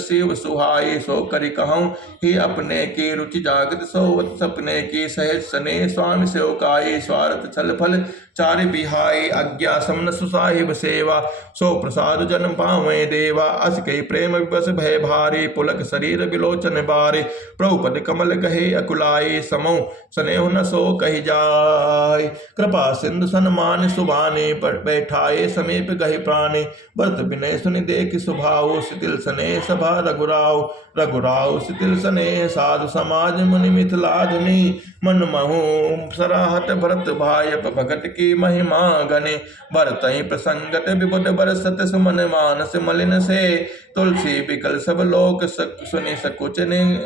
शिव सुहाई सो करि कहूँ ही अपने की रुचि जागत सोवत सपने की सहज सने स्वामी सेवकाई स्वार्थ छल फल चारि बिहाई अज्ञा समन सुसाहिब सेवा सो प्रसाद जन पावे देवा अस कई प्रेम विवश भय भारी पुलक शरीर विलोचन बारे प्रभु पद कमल कहे अकुलाई समो स्नेह न सो कही जाय कृपा सिंधु सन्मान सुबाने पर बैठाए समीप गहि प्राणे भरत विनय सुनि देख सुभाव शिथिल सने सभा रघुराव शिथिल सने साधु समाज मुनि मिथिलाधुनि मन महु सराहत भरत भायप भगत की महिमा गने भरत ही प्रसंगत विबुध बरसत सुमन मानस मलिन से तुलसी बिकल सब लोक सुनि सकुच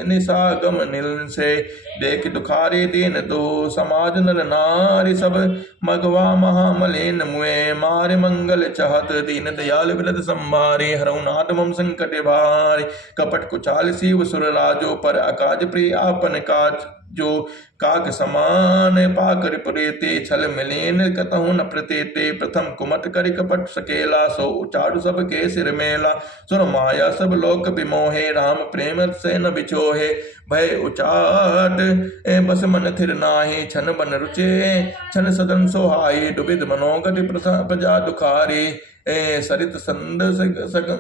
निसागम नील से देख दुखारी दीन दो समाज नर नारी सब मगवा महामलिन मुए मारे मंगल चाहत दीन दयाल विरद संभारे हरनाथ मम संकट भारे कपट कुचाल शिव सुर राजो पर अकाज प्रिय आपन काज जो काक समान पाकर प्रेते छल मिलेन कतहु न प्रतेते प्रथम कुमत करि कपट सकेला सो उचारु सब के सिर मेला सुर माया सब लोक विमोहे राम प्रेम से न बिछोहे भय उचाट बस मन थिर नाहि छन बन रुचे छन सदन सोहाई दुबिध मनोगति प्रजा दुखारी सरित संद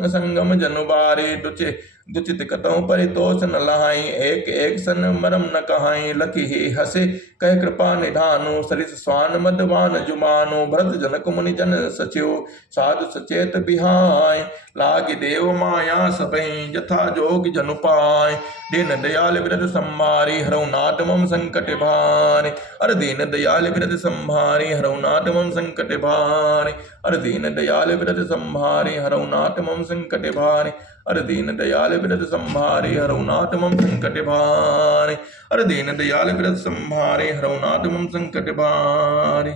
संगम जनुबारे दुचे दुचित कतहु परितोष न लहाई, एक एक सन मरम न कहाई। लखी ही हसे कह कृपा निधानु, सरिस स्वान मदवान जुमानु। भरत जनक मुनि जन सचिव, साधु सचेत बिहाय। लागी देव माया सबहि, जथा जोग जनु पाय। दीन दयाल बिरद संभारी, हरऊ नाथ मम संकट भारी। अर दीन दयाल बिरद संभारी, हरऊ नाथ मम संकट भारी। अर दीन दयाल बिरद संभारी, हरऊ नाथ मम संकट भारी। अर दीन दयाल बिरद संभारी, हरऊ नाथ मम संकट भारी। अर दीन दयाल बिरद संभारी, हरऊ नाथ मम संकट भारी।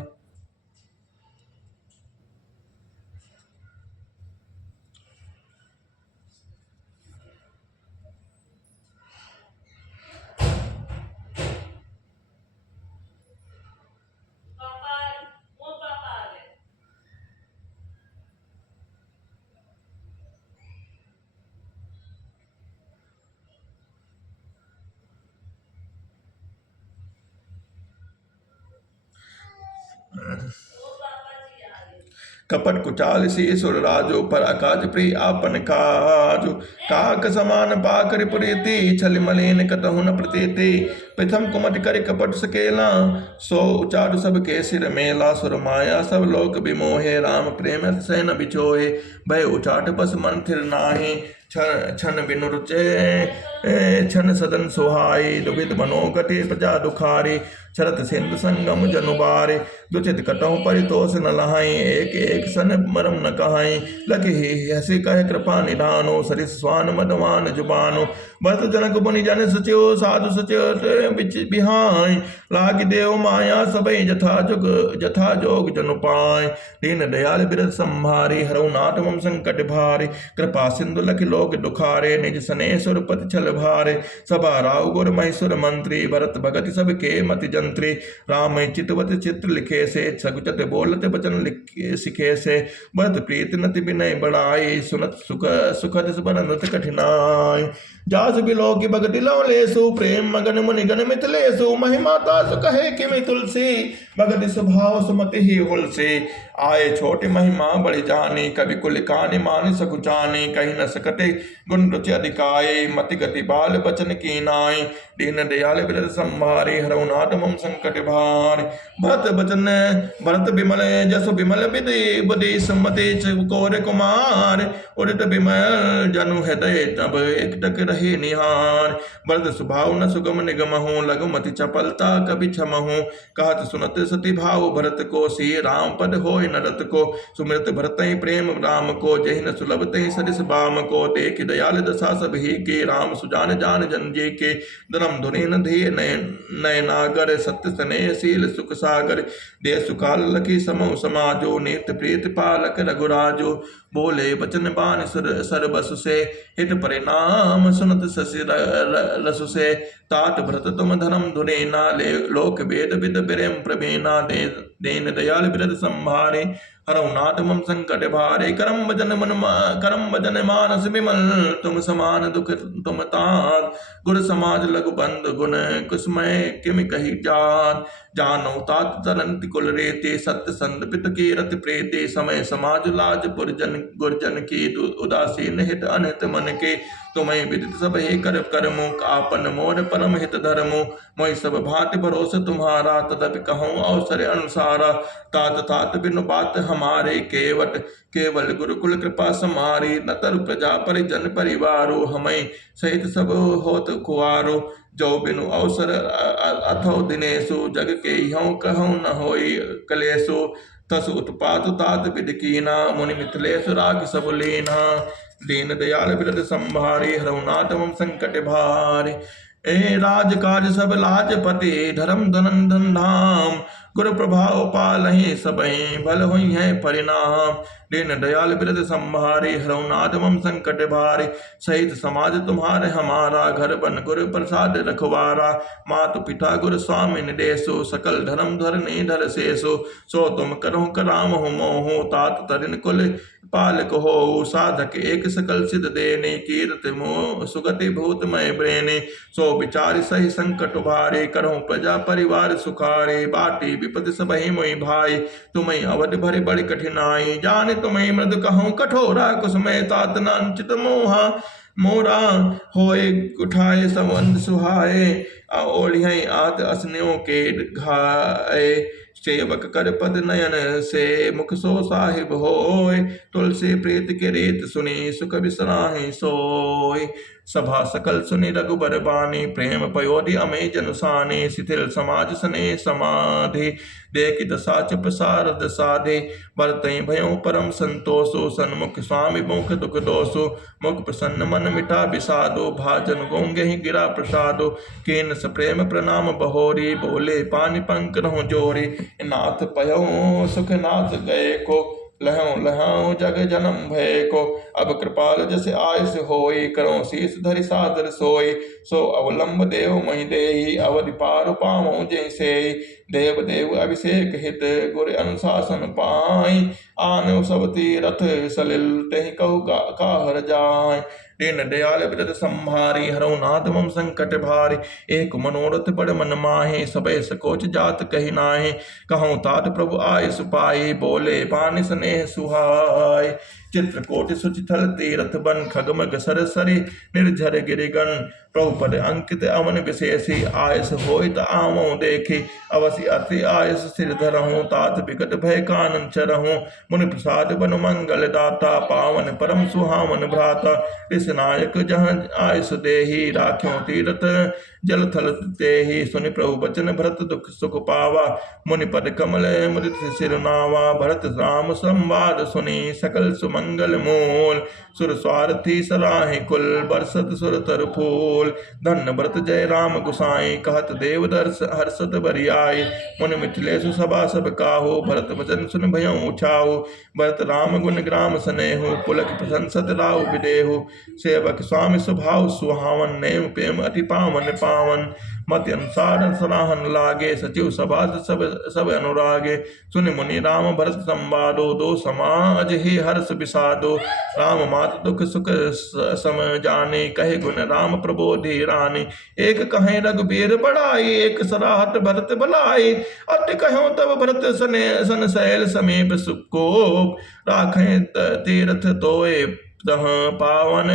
कपट कुचाल सी सुर राजो, पर अकाज प्रिय आपन काजो। काक समान पाकर पुरीति, छल मलिन कतहु न प्रतीति। प्रथम कुमति कर कपट सकेला, सो उचार सब के सिर मेला। सुर माया सब लोक बिमोहे, राम प्रेम अतिशय न बिचोहे। भय उचाट बस मन थिर नाहि, छन बिनु रुचे छन सदन सुहाई। दुभित मनोगति प्रजा दुखारी, शरत सिंधु संगम जनुबारे। दुचित कटहु परितोष न लहाई, एक एक सन मरम न कहाई। लखी ही हसी कह कृपा निधानो, सरिस स्वान मदवान जुबानो। भरत जनक मुनि जन सचिव, साधु सचेत बिहाय। लागी देव माया सबहि, जथा जोग जनु पाय। दीन दयाल बिरद संभारी, हरऊ नाथ मम संकट भारी। कृपा सिंधु लखि लोक दुखारे, निज सने सुरपति छल भारे। सभा राव गुर महीसुर मंत्री, भरत भगति सब के मति जंत्री। राम चितवत चित्र लिखे से, सकुचत बोलत बचन सिखे से। भरत प्रीत नति विनय बढ़ाई, सुनत सुखद सुबरनत कठिनाई। जास बिलो की भगति लवलेसु, प्रेम मगन मुनि गण मिथिलेसु। महिमा तासु कहे किमि तुलसी, भगति स्वभाव सुमति ही हुलसी। आए छोटी महिमा बड़ी जानी, कवि कुल कानि मानि सकुचानी। कही न सकते गुण रुचि अधिकाई, मति गति बाल बचन की नाई। दीन दयाल बिरद संभारी, हरऊ नाथ मम संकट भारी। भरत विमल जसु विमल विधि, बुद्धि सुमति कोर कुमार। उदित विमल जनु हृदय, तब एक टक रहे निहार। भरत स्वभाव न सुगम निगमहु, लघुमति चपलता कभी क्षमहु। कहत सुनत सती भाव भरत को, सी राम पद होय नरत को। सुमृत भरत प्रेम राम को, जहि न सुलभ तहि सरिस बाम को। देख दयाल दशा सब ही के, राम सुजान जान जन जे के। धर्म धुरीन ध्येय नयनागर, सत्य स्नेह शील सुख सागर। देश सुकाल लखी समूह समाजो, नित्य प्रीत पालक रघुराजो। बोले बचन बान सर बसु से, हित परिणाम सुनत शशि रसु से। तात भरत तुम धर्म धुरेना, ले लोक वेद विद प्रेम प्रवीणा। दीन दयाल बिरद संभारे, हरऊ नाथ मम संकट भारे। करम भजन मानस विमल, तुम समान दुख तुम तात। गुर समाज लघु बंद गुण, कुसमय किमि कही जात। जानो तात तरंति कुल रेते, सत्य संत पित की रति प्रेते। समय समाज लाज पुरजन गुरजन की, उदासीन हित अनहित मन के। तुम्हें विदित सब हे कर करमु, आपन मोर परम हित धर्मु। मोहि सब भांति भरोस तुम्हारा, तदपि कहूँ अवसर अनुसारा। तात तात बिनु बात हमारे, केवट केवल गुरुकुल कृपा समारी। न तरु प्रजा परिजन परिवारो, हमें सहित सब होत कुआरो। जो बिनु अवसर अथो दिनेशु, जग के ह्यों कहूँ न होई कलेशु। तस उत्पात तात विधि कीना, मुनि मिथिलेश राग सब लीना। दीन दयाल बिरद संभारी, हरऊ नाथ मम संकट भारी। ए राज काज सब लाजपति, धर्म धन धाम। गुरु प्रभाव पालहि सबहि, भल हुई है परिणाम। दीन दयाल बिरद संभारी, हरऊ नाथ मम संकट भारी। सहित समाज तुम्हारे हमारा, घर बन गुरु प्रसाद रखवारा। मातु पिता गुरु स्वामी निदेशो, सकल धर्म धरनी धर शेषो। सो तुम करहु करामहु मोहु, तात तरिन कुल पालक हो। साधक एक सकल सिद्ध देने, कीर्ति मोह सुगति भूतमय ब्रेने। सो विचार सही संकट भारे, करहु प्रजा परिवार सुखारे। बाटी विपद सबहि मोहि भाई, तुम्हें अवध भरे बड़ी कठिनाई। जाने तुम्हें मृद कहूँ कठोरा, कुसमय तात नांचित मोहा। मोरा होए उठाए संबंध सुहाए, ओढ़ियाई आत असन्यों के घाए, सेवक कर पद नयन से मुख सो साहिब होय, तुलसी प्रीत के रीत सुनी सुख बिसराहि सोय। सभा सकल सुनि रघुबर बानी, प्रेम पयोधि अमे जनुसानी, शिथिल समाज सने समाधि, देखि दशा चुप सारद साधे, बरतई भयो परम संतोषो, सन्मुख स्वामी मुख दुख दोषो, मुख प्रसन्न मन मिटा विषादो, भाजन गोंगे गिरा प्रसादो, कीन सप्रेम प्रणाम बहोरी, बोले पानी पंक रहूं जोरी, नाथ पयो सुख नाथ गए को, लहऊं लहऊं जग जन्म भय को, अब कृपाल जस आयस होई, करो शीस धरि सादर सोई, सो अवलंब देव महि देहि, अवधि पार पावों जैसे, देव देव अभिषेक हित गुर अनुशासन पाई, आनव सब तीरथ सलिल तेहि कहु काहर जाय, दीन दयाल विरत संभारी, हरौ नाथ मम संकट भारी, एक मनोरथ बड़ मन माहे, सबे सकोच जात कहि नाहि, कहूँ तात प्रभु आय सुपाई, बोले पानि स्नेह सुहाय, चित्रकूट सुचिथल तीरथ बन, खगमग सरसरि निर्झर गिरिगन, प्रभु पद अंकित अमन विशेषी, आयस होइत आवों देखी, अवसि अति आयस सिर धरहूँ, तात विकट भय कानन चरहूँ, मुनि प्रसाद बन मंगल दाता, पावन परम सुहावन भ्राता, ऋषि नायक जहाँ आयस देहि, राख्यों तीरथ जल थल तेहि, सुनि प्रभु बचन भरत दुख सुख पावा, मुनि पद कमल मुदित सिर नावा, भरत राम संवाद सुनि सकल सुमंगल मूल, सुर स्वार्थी सराहि कुल, बरसत सुर तर फूल, धन्य व्रत जय राम गुसाई, कहत देव दर्श हर्षत बरियाई, मुनि मिथिलेशु सभा सब काहू, भरत वचन सुन भयउ उछाऊ, भरत राम गुण ग्राम स्नेहु, पुलक प्रशंसत राहु विदेहु, सेवक स्वामी स्वभाव सुहावन, नेम प्रेम अति पावन पावन, मति अनुसार सराहन लागे, सचिव सभा सब अनुरागे, सुनि मुनि राम भरत संवादो, दो समाज ही हर्ष विषादो, राम मात दुख सुख सम जाने, कहे गुण राम प्रबोधि रानी, एक कहे रघुबीर बड़ाई, एक सराहत भरत भलाई, अति कहो तब भरत सन सैल समीप सुकोप, राखें तीर्थ तोय पावन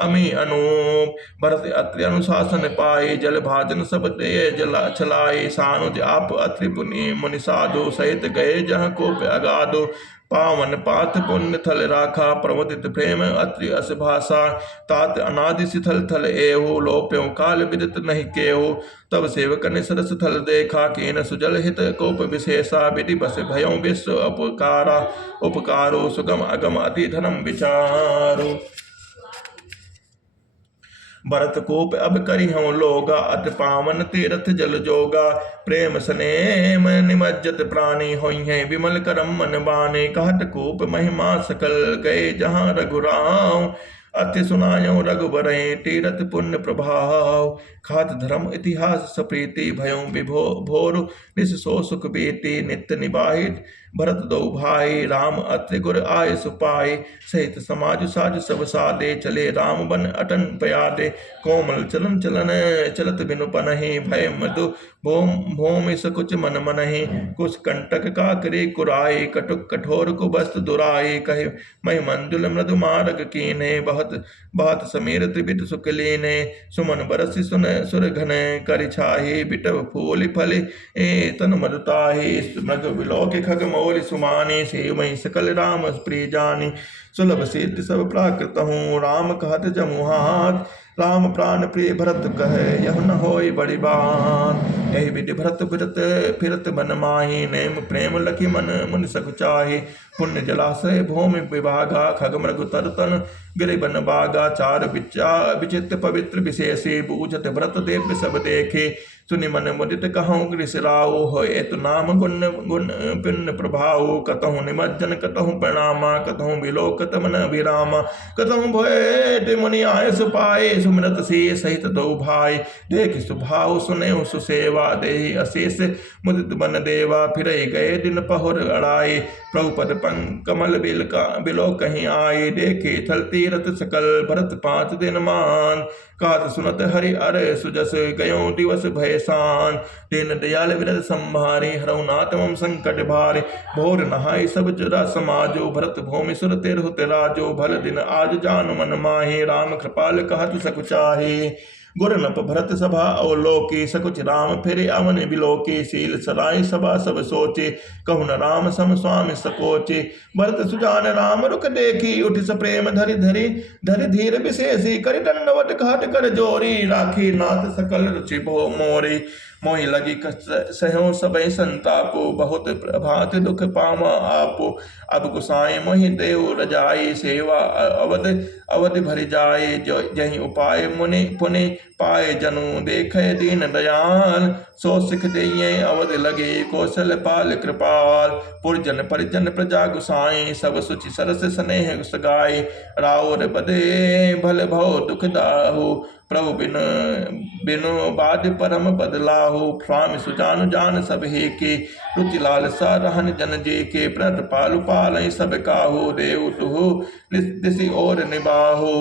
अमी अनूप, भरत अत्रि अनुशासन पाई, जल भाजन सब दे जला चलाई, सानुज आप अत्रि मुनि साधु, सहित गए जहाँ कोप अगाधो, पावन पात पुण्य थल राखा, प्रमुदित प्रेम अत्रि अस भाषा, तात अनादि शिथल थल एहु, लोप्यों काल विदित नहीं केहु, तब सेवकन सरस थल देखा, कीन सुजल हित कोप विशेषा, विधि बस भयों विश्व उपकारा, उपकारो सुगम अगम अति धनम विचारो, भरत कोप अब करी हूँ लोगा, अति पावन तीर्थ जल जोगा, प्रेम स्नेम निमज्जत प्राणी होई हैं, विमल करम मन बाने, कहत कोप महिमा सकल गए जहाँ रघुराव, अति सुनायो रघुबरहि तीरथ पुण्य प्रभाव, खात धर्म इतिहास सप्रीति, भयों विभो भोर निस सो सुख बीति, नित्य निबाहित भरत दो भाई, राम अत्रि गुर आय सुपाई, सहित समाज साज सब सादे, चले राम बन अटन प्यादे, कोमल चलन चलन चलत बिनु पनहि, भय मधु भूमि सकुच मन मनहि, कुछ कंटक काकरे कुराई, कटुक कठोर कुबस्त दुराई, कहे महि मंजुल मृदु मार्ग कीने, बहुत बहुत समीर त्रिविध सुख लीने, सुमन बरसि सुन सुर घन कर छाही, बिटव फूल फल ए तन मदताही, मृग विलोक खग मोल सुमानी, से मई सकल राम प्रिय जानी, सुलभ सिद्धि सब प्राकृत हूँ, राम कहत जमुहात, राम प्राण प्रिय भरत कहे, यह न होई बड़ी बात, यही विधि भरत फिरत फिरत बन माही, नेम प्रेम लखी मन मुनि सख चाही, पुण्य जलाशय भूमि विभागा, खग मृग तरतन गिरि बन बागा, चार विचित्र पवित्र विशेषी, बूझत भरत देव सब देखे, सुनि मन मुदित कहूँ ऋषिराव, हो एतु नाम गुण गुण पुण्य प्रभाव, कतहु निमज्जन कतहु प्रणामा, कतहु विलोकत मन विरामा, कतहु भय मुनि आय सुपाए, सुमिरत से सहित दो भाई, देख सुभाव सुने सुसेवा, देहि अशेष मुदित बन देवा, फिर गए दिन पहुर अड़ाए, प्रभुपद कमल बिलो कहीं आए, देखे थल तीरथ सकल, भरत 5 दिन मान, कात सुनत हरि अर सुजस, गयो दिवस भय शान। दीन दयाल विरद संभारे हरऊ नाथ मम संकट भारे। भोर नहाय सब जरा समाजो भरत भूमि सुर तिरहुत राजो। भल दिन आज जान मन माहे राम कृपाल कहत सकुचाहे। गुर नप भरत सभा अवलोके सकुच राम फिरे अवन बिलोके। शील सराय सभा सब सोचे कहु न राम सम स्वामी सकोचे। भरत सुजान राम रुख देखी उठ सप्रेम धरि धरि धरि धीर विशेषी। करि दंडवत घाट कर जोरी राखी नाथ सकल रुचि भो मोरी। मोहि लगी सहु सबय संतापो बहुत प्रभात दुख पावा आपो। अब गुसाई मोहि देव रजाई सेवा अवध अवध भरि जाए। जहि उपाय मुनि पुनि पाए जनु देखे दीन दयाल। सो सिख दइये अवध लगे कौशल पाल कृपाल। पुरजन परिजन प्रजा गुसाई सब सुचि सरस स्नेह सगाई। राउर बदे भल भव दुख दाहु प्रभु बिनु बाद परम बदलाहु। स्वामी सुजान जान सब हे के रुचि लालसा रहन जन जे के। प्रणत पालु पालय सब काहू देव तुहु दिसि और निबाहु।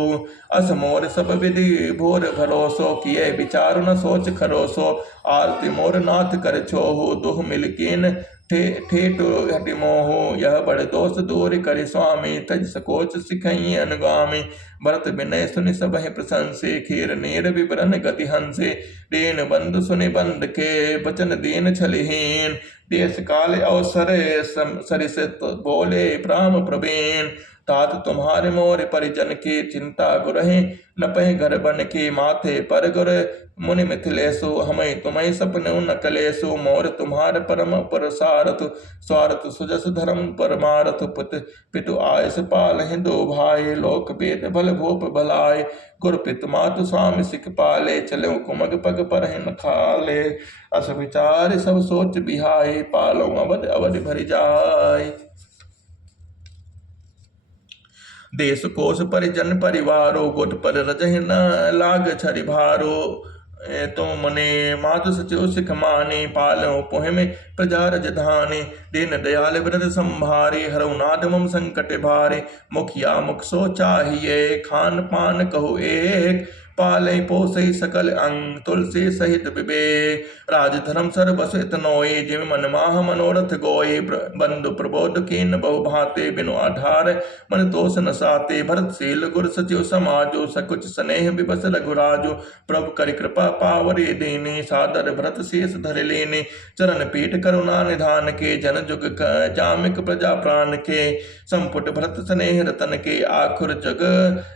अस मोर सब विधि भोर भरोसो किए विचार न सोच खरोसो। आरती मोर नाथ कर छोहु दुह मिलकीन ठेठ हटि मोहु। यह बड़ दोष दूर करि स्वामी तज सकोच सिखई अनुगामी। भरत विनय सुनि सबहि प्रशंसे खीर नीर विवरण गति हंसे। दीन बंधु सुनि बंद के बचन दीन छलिहीन। देश काल अवसर सरिस बोले प्राम प्रवीण। तात तुम्हारे मोर परिजन की चिंता गुरहि न पहि घर बन के। माथे पर गुर मुनि मिथिलेशु हमें तुम्हें सपने न कलेशु। मोर तुम्हार परम परसारथ स्वार्थ सुजस धर्म परमारथ। पितु आयस पाल दो भाई लोक वेद भल भूप भलाय। गुर पितु मातु स्वामी सिख पाले चलो कुमग पग पर न खाले। अस विचार सब सोच बिहाय पालो अवध अवध भरि जाय। देश कोश परिजन परिवारो गोट पर रजहि न लाग छरि भारो। तुम मने मातु सचिव सिख माने पालो पोह में प्रजा रजधानी। दीन दयाल विरद संभारे हरऊ नाथ मम संकट भारे। मुखिया मुख सो चाहिए खान पान कहो एक। पाले पोसई सकल अंग तुलसी सहित विवेक। राज धर्म सर बस इतनोए जिम मन माह मनोरथ गोए। बंधु प्रबोध कीन बहु भाते बिनु आधार मन तोष न साते। भरतशील गुर सचिव समाजो सकुच स्नेह विबस रघुराजो। प्रभु करि कृपा पावरे दीनी सादर भरत शेष धर लेने। चरण पीठ करुणा निधान के जन जुग जामिक प्रजा प्राण के। संपुट भरत स्नेह रतन के आखुर जग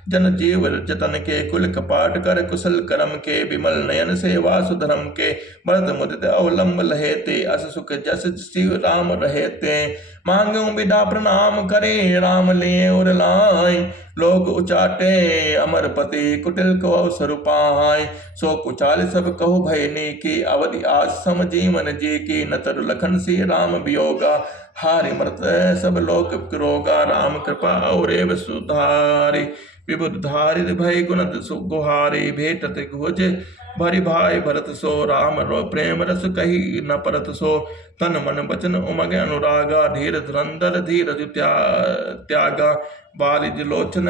जन जीव जतन के। कुल कपाट कर कुशल करम के विमल नयन सेवा सुधर्म के। भरत मुदित अवलंब लहेते अस सुख जस शिव राम रहेते। मांगू विदा प्रणाम करे राम लिए और लाय। लोग उचाटे अमरपति कुटिल को अवसर पाय। सो कुचाल सब कहो भयनी की अवधि आज सम जीवन जी की। न तरु लखन सी राम वियोगा हारि मरत सब लोक रोगा। राम कृपा और सुधारी विबुध धारित भय गुण गुहारी। भेटत गुज भरि भाई भरत सो राम रो प्रेम रस कही न परत सो। तन मन बचन उमग अनुरागा धीर धुरंधर धीरज त्यागा। बारिज लोचन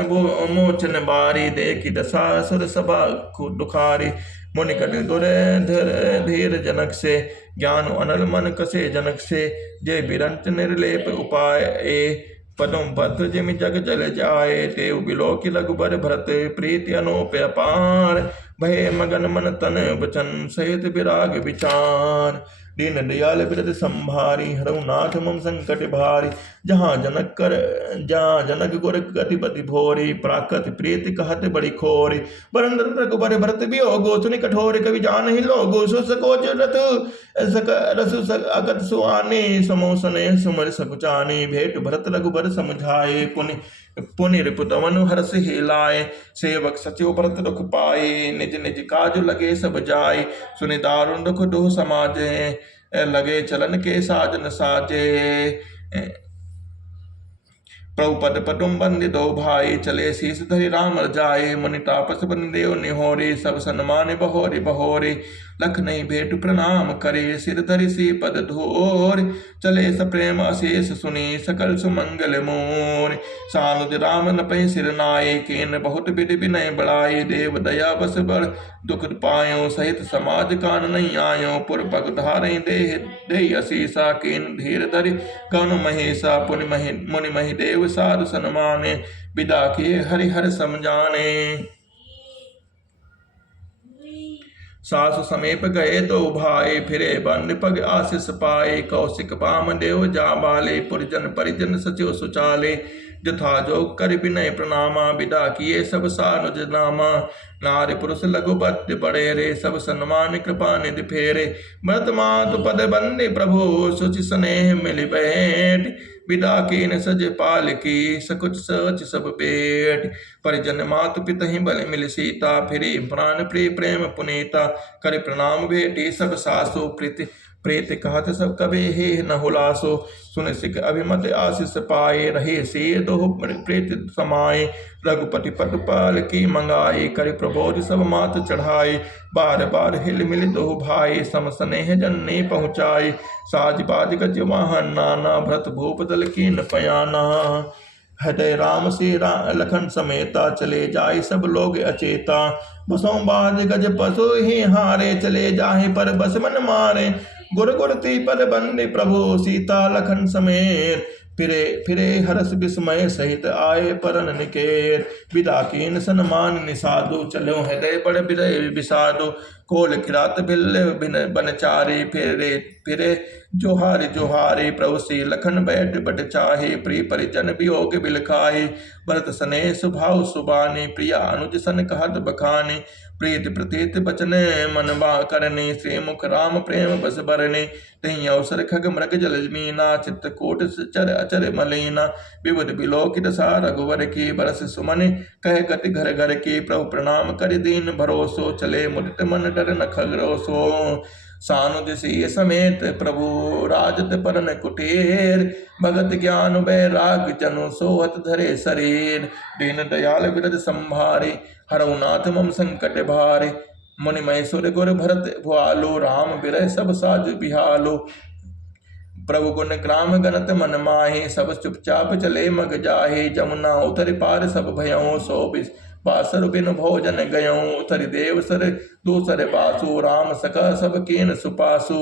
मोचन बारी देखी दशा सुर सभा दुखारी। मुनिकट गुर धीर जनक से ज्ञान अनल मन कसे जनक से। जय बिरंच निर्लेप उपाय पदम पद जिम जग जल जाए। देव बिलो की लघुबर भरत प्रीति अनूप अपार। भय मगन मन तन बचन सहित विराग विचार। दीन दयाल विरद संभारी हरऊ नाथ मम संकट भारी। जहाँ जनक गुर गतिपति भोरी। प्राकृत प्रीति कहत बड़ी खोरी। बरंदर रघुबर भरत वियोगो सुनि कठोर कवि जान ही लोगो। सो सकोच रसु अगत सुआनी समो स्नेह सुमर सकुचानी। भेंट भरत रघुबर समझाए पुनि रिपुतमनु हर्ष हेलाए। सेवक सचिव भरत दुख पाए निज निज काज लगे सब जाय। सुनि दारुण दुख दुह समाजे लगे चलन के साजन साजे। प्रभु पद पटुम बंदि दो भाई चले शीस धरि राम जाए। मुनि तापस बन देव निहोरी सब सन्मान बहोरी बहोरी। लख नहीं भेट प्रणाम करे, सिर धरि सी पद धोर, चले सप्रेम अशेष सुनी सकल सुमंगल मोर। सानुज राम नपै सिर नाये, केन बहुत विधि विनय बढ़ाए, देव दया बस बड़ दुख पायो, सहित समाज कान नहीं आयो, पुर पग धारे देह असीसा, केन धीर धरि कौन महेशा, मुनि महि देव साधु सन्माने, विदा किए हरिहर समझाने। सासु समीप गए दो भाई, फिरे बन पग आशीष पाए, कौशिक बाम देव जा बाले, पुरजन परिजन सचिव सुचाले, जथा जो कर विनय प्रणामा, विदा किए सब सानुज नामा। नारी पुरुष लघु बद्ध बड़े रे, सब सन्मान कृपा निधि फेरे, भरत मातु पद बंदे प्रभु, सुचि स्नेह मिल बैठ, विदा कीन सज पाल की, सकुच सच सब पेट। परिजन मातु पिता ही बल मिल सीता, फिरी प्राण प्रिय प्रेम पुनीता, कर प्रणाम भेटी सब सासु, प्रीत कहत सब कबे हे न हुलासो, सुन सिख अभिमत आशीष पाए, रहे से दोह प्रीत समाये, रघुपति पटपाल की मंगाए, कर प्रबोध सब मात चढ़ाए, बार बार हिल मिल दो भाई, सम स्नेह जन्ने पहुँचाए, साज बाज गज वाहन नाना, भरत भूप दल कीन पयाना। हृदय राम से लखन समेता, चले जाए सब लोग अचेता, बसों बाज गज पशु ही हारे, चले जाए पर बस मन मारे, गुर गुर ती पद बंदे प्रभु, सीता लखन समेत, फिरे हरस विस्मय सहित आए परन निकेत, विदा कीन सन्मान निसादु, चलो हृदय बड़ विदय विषादु, कोल किरात बिल बिन बनचारी, फिरे जोहारी जोहारी, प्रभु श्री लखन बैठ बट चाहे, प्रिय परिजन वियोग बिलखाए, भरत स्नेह स्वभाव सुबानी, प्रिया अनुज सन कहत बखानी, प्रीत प्रतीत बचन मन करने, श्री मुख राम प्रेम बस बरने, तही अवसर खग मृग जल मीना, चित्रकूट चर अचर मलीना, विबुध विलोकित सा रघुवर की, बरस सुमन कह गति घर घर की, प्रभु प्रणाम कर दीन भरोसो, चले मुदित मन डर न खगरोसो। सानुज सी समेत प्रभु राजत परन कुटीर, भगत ज्ञान बैराग जनु सोहत धरे शरीर, दीन दयाल बिरद संभारे, हरउनाथ मम संकट भारे, मुनि महेश्वर गुर भरत भुआलो, राम बिरह सब साज बिहालो, प्रभु गुण ग्राम गणत मन माहे, सब चुपचाप चले मग जाहे, जमुना उतर पार सब भयों, सो बासर बिन भोजन गयों, उतरि देव सर दूसर बासु, राम सका सब कीन सुपासु।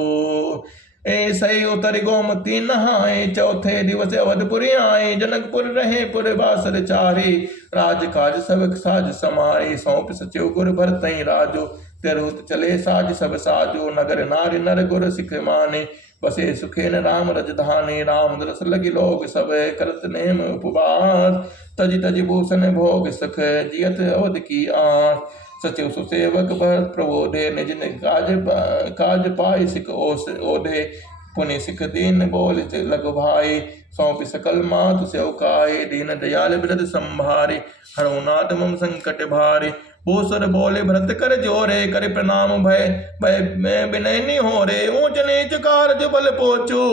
ऐसे उतर गोमती नहाए, चौथे दिवस अवधपुरी आए, जनकपुर रहे पुर बासर चारे, राजकाज सब साज समारे, सौंप सचिव गुर भरतहि राजो, तिरहुत चले साज सब साजो, नगर नारी नर गुर सिख माने, बसे सुखेन राम रजधाने, राम दरस लगी लोग सब, करत नेम उपवास, तज तज भूषण भोग सख, जियत अवध की आस, सचिव सुसेवक भरत प्रबोधे, निज काज पाय सिख ओधे, पुनि सिख दीन बोल लघु भाई, सौंपि सकल मातु सेवकाय, दीन दयाल बिरद संभारे, हरउनाथ मम संकट भारे, भूसुर बोले भरत कर जोरे, कर प्रणाम भय विनय हो रे, ऊंच नीच कारज बल पोचो,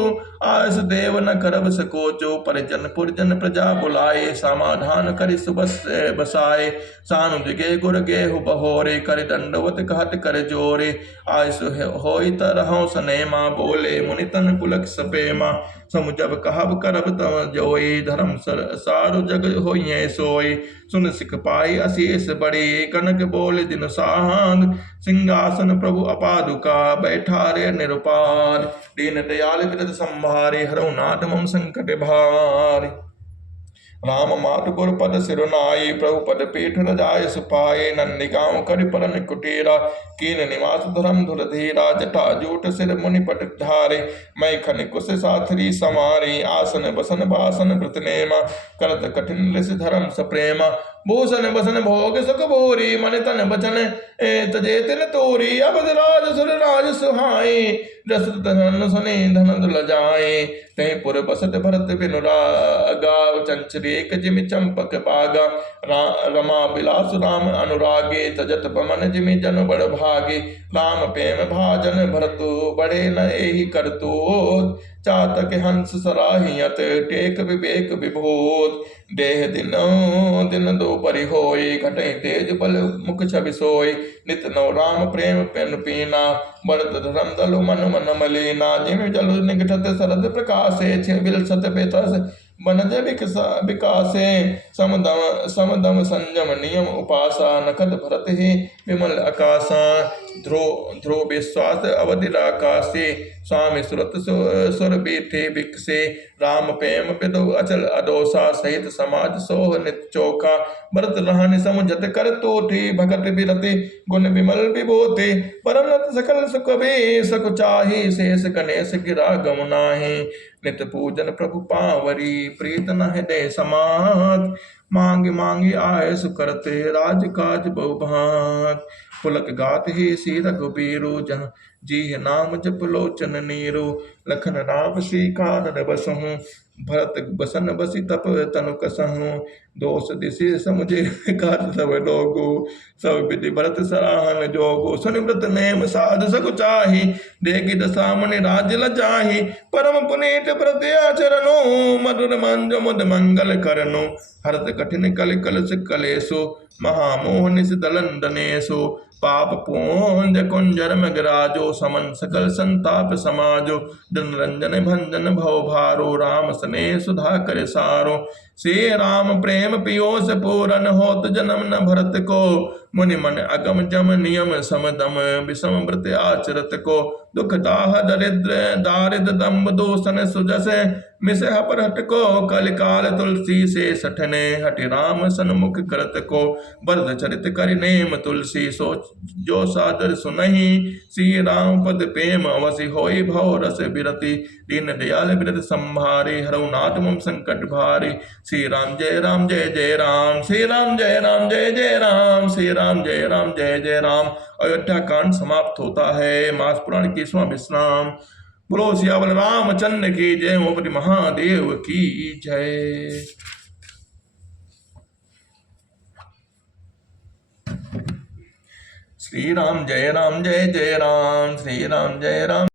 आस देव न करब सकोचो, परिजन पुरजन प्रजा बुलाए, समाधान कर सुबस बसाए, सानुज गे गुर गेहु बहोरे, कर दंडवत कहत कर जोरे, आयस होई तरहु सनेमा, बोले मुनि तन पुलक सपेमा, सम जब कहब करब तम जोई, धर्म सारु जग होइए सोई, सुन सिख पाई अशेष बड़े, कनक बोले दिन साहंग, सिंहासन प्रभु अपादुका, बैठा रे निरुपार, दीन दयाल बिरद संभारे, हरउनाथ मम संकट भारे, राम मातु गुर पद सिरुनाई, प्रभु पद पीठ रजाय सुपाए, नंदी गांव कर परन कुटीरा, कीन निवास धर्म धुर धीरा, जटा जूट सिर मुनि पट धारे, मैं खन कुश साथरी समारी, आसन बसन बासन व्रत नेमा, करत कठिन ऋषि धर्म सप्रेमा, भूषण बसन भोग सुख भूरी, मन तन बचन तजे तिन तोरी, अब राज सुर राज सुहाए, रसत धन सुने धन दुल जाए, तय पुर बसत भरत बिनु रागा, चंचरेक जिमि चंपक बागा, रमा बिलास राम अनुरागे, तजत पमन जिमि जन बड़ भागे, राम प्रेम भाजन भरतो, बड़े न एहि करतो, चातक हंस सराहियत टेक विवेक विभूत देह दिनो दिन दो परि होई घटई तेज बल मुख छवि सोई नित नव राम प्रेम पेन पीना बरत धर्म दलु मन मन मलीना जिमि जलु निकटत सरद प्रकाशे छिन बिल सत पेतस बनज विकासे समदम संयम नियम उपासा नखत भरत ही विमल आकाशा ध्रुव विश्वास अवधि आकाशे स्वामी सुरत सुर बीठे बिकसे राम प्रेम पिदु अचल अदोसा सहित समाज सोह नित चोखा भरत रहनि समुझत कर तोठी भगत बिरति गुण विमल विभूति परम नत सकल सुख भी सक चाही शेष गणेश गिरा गम नाही नित पूजन प्रभु पावरी प्रीत न हृदय समात मांग मांगी आय सुकरते राज काज बहु भात पुलक गात ही सी रघुबीरु जहाँ जी नाम जप लोचन नीरो लखन राम श्री कानन बसहु भरत बसन बसी तप तनु कसहु दोष दिशे समुझे कार सब लोगो सब विधि भरत सराहन जोगो सुनि व्रत नेम साध सक चाही देखि दशा मुनि राज लजाही परम पुनीत व्रत आचरणो मधुर मंज मुद मंगल करनो हरत कठिन कल कलश कलेशो महामोह निस दलन दनेशो पाप पूंज कुंजर मगराजो समन सकल संताप समाजो दिन रंजन भंजन भव भारो राम सने सुधा कर सारो श्री राम प्रेम पियोस पूरन होत जन्म न भरत को मुनि मन अगम जम नियम समदम विषम व्रत आचरत को दुख दाह दरिद्र दारिद दम्ब दोषन सुजस मिसह पर हट को कल काल तुलसी से सठने हटि राम सन्मुख करत को बरद चरित करि नेम तुलसी सो जो सादर सुनहि श्री राम पद प्रेम अवसि होई भव रस बिरति दीन दयाल बिरत संभारे हरऊ नाथ मम संकट भारे श्री राम जय जय राम श्री राम जय जय राम श्री राम जय जय राम। अयोध्या कांड समाप्त होता है। मास पुराण की विश्राम। बोलो सियावल रामचंद्र की जय। ओम महादेव की जय। श्री राम जय जय राम श्री राम जय राम।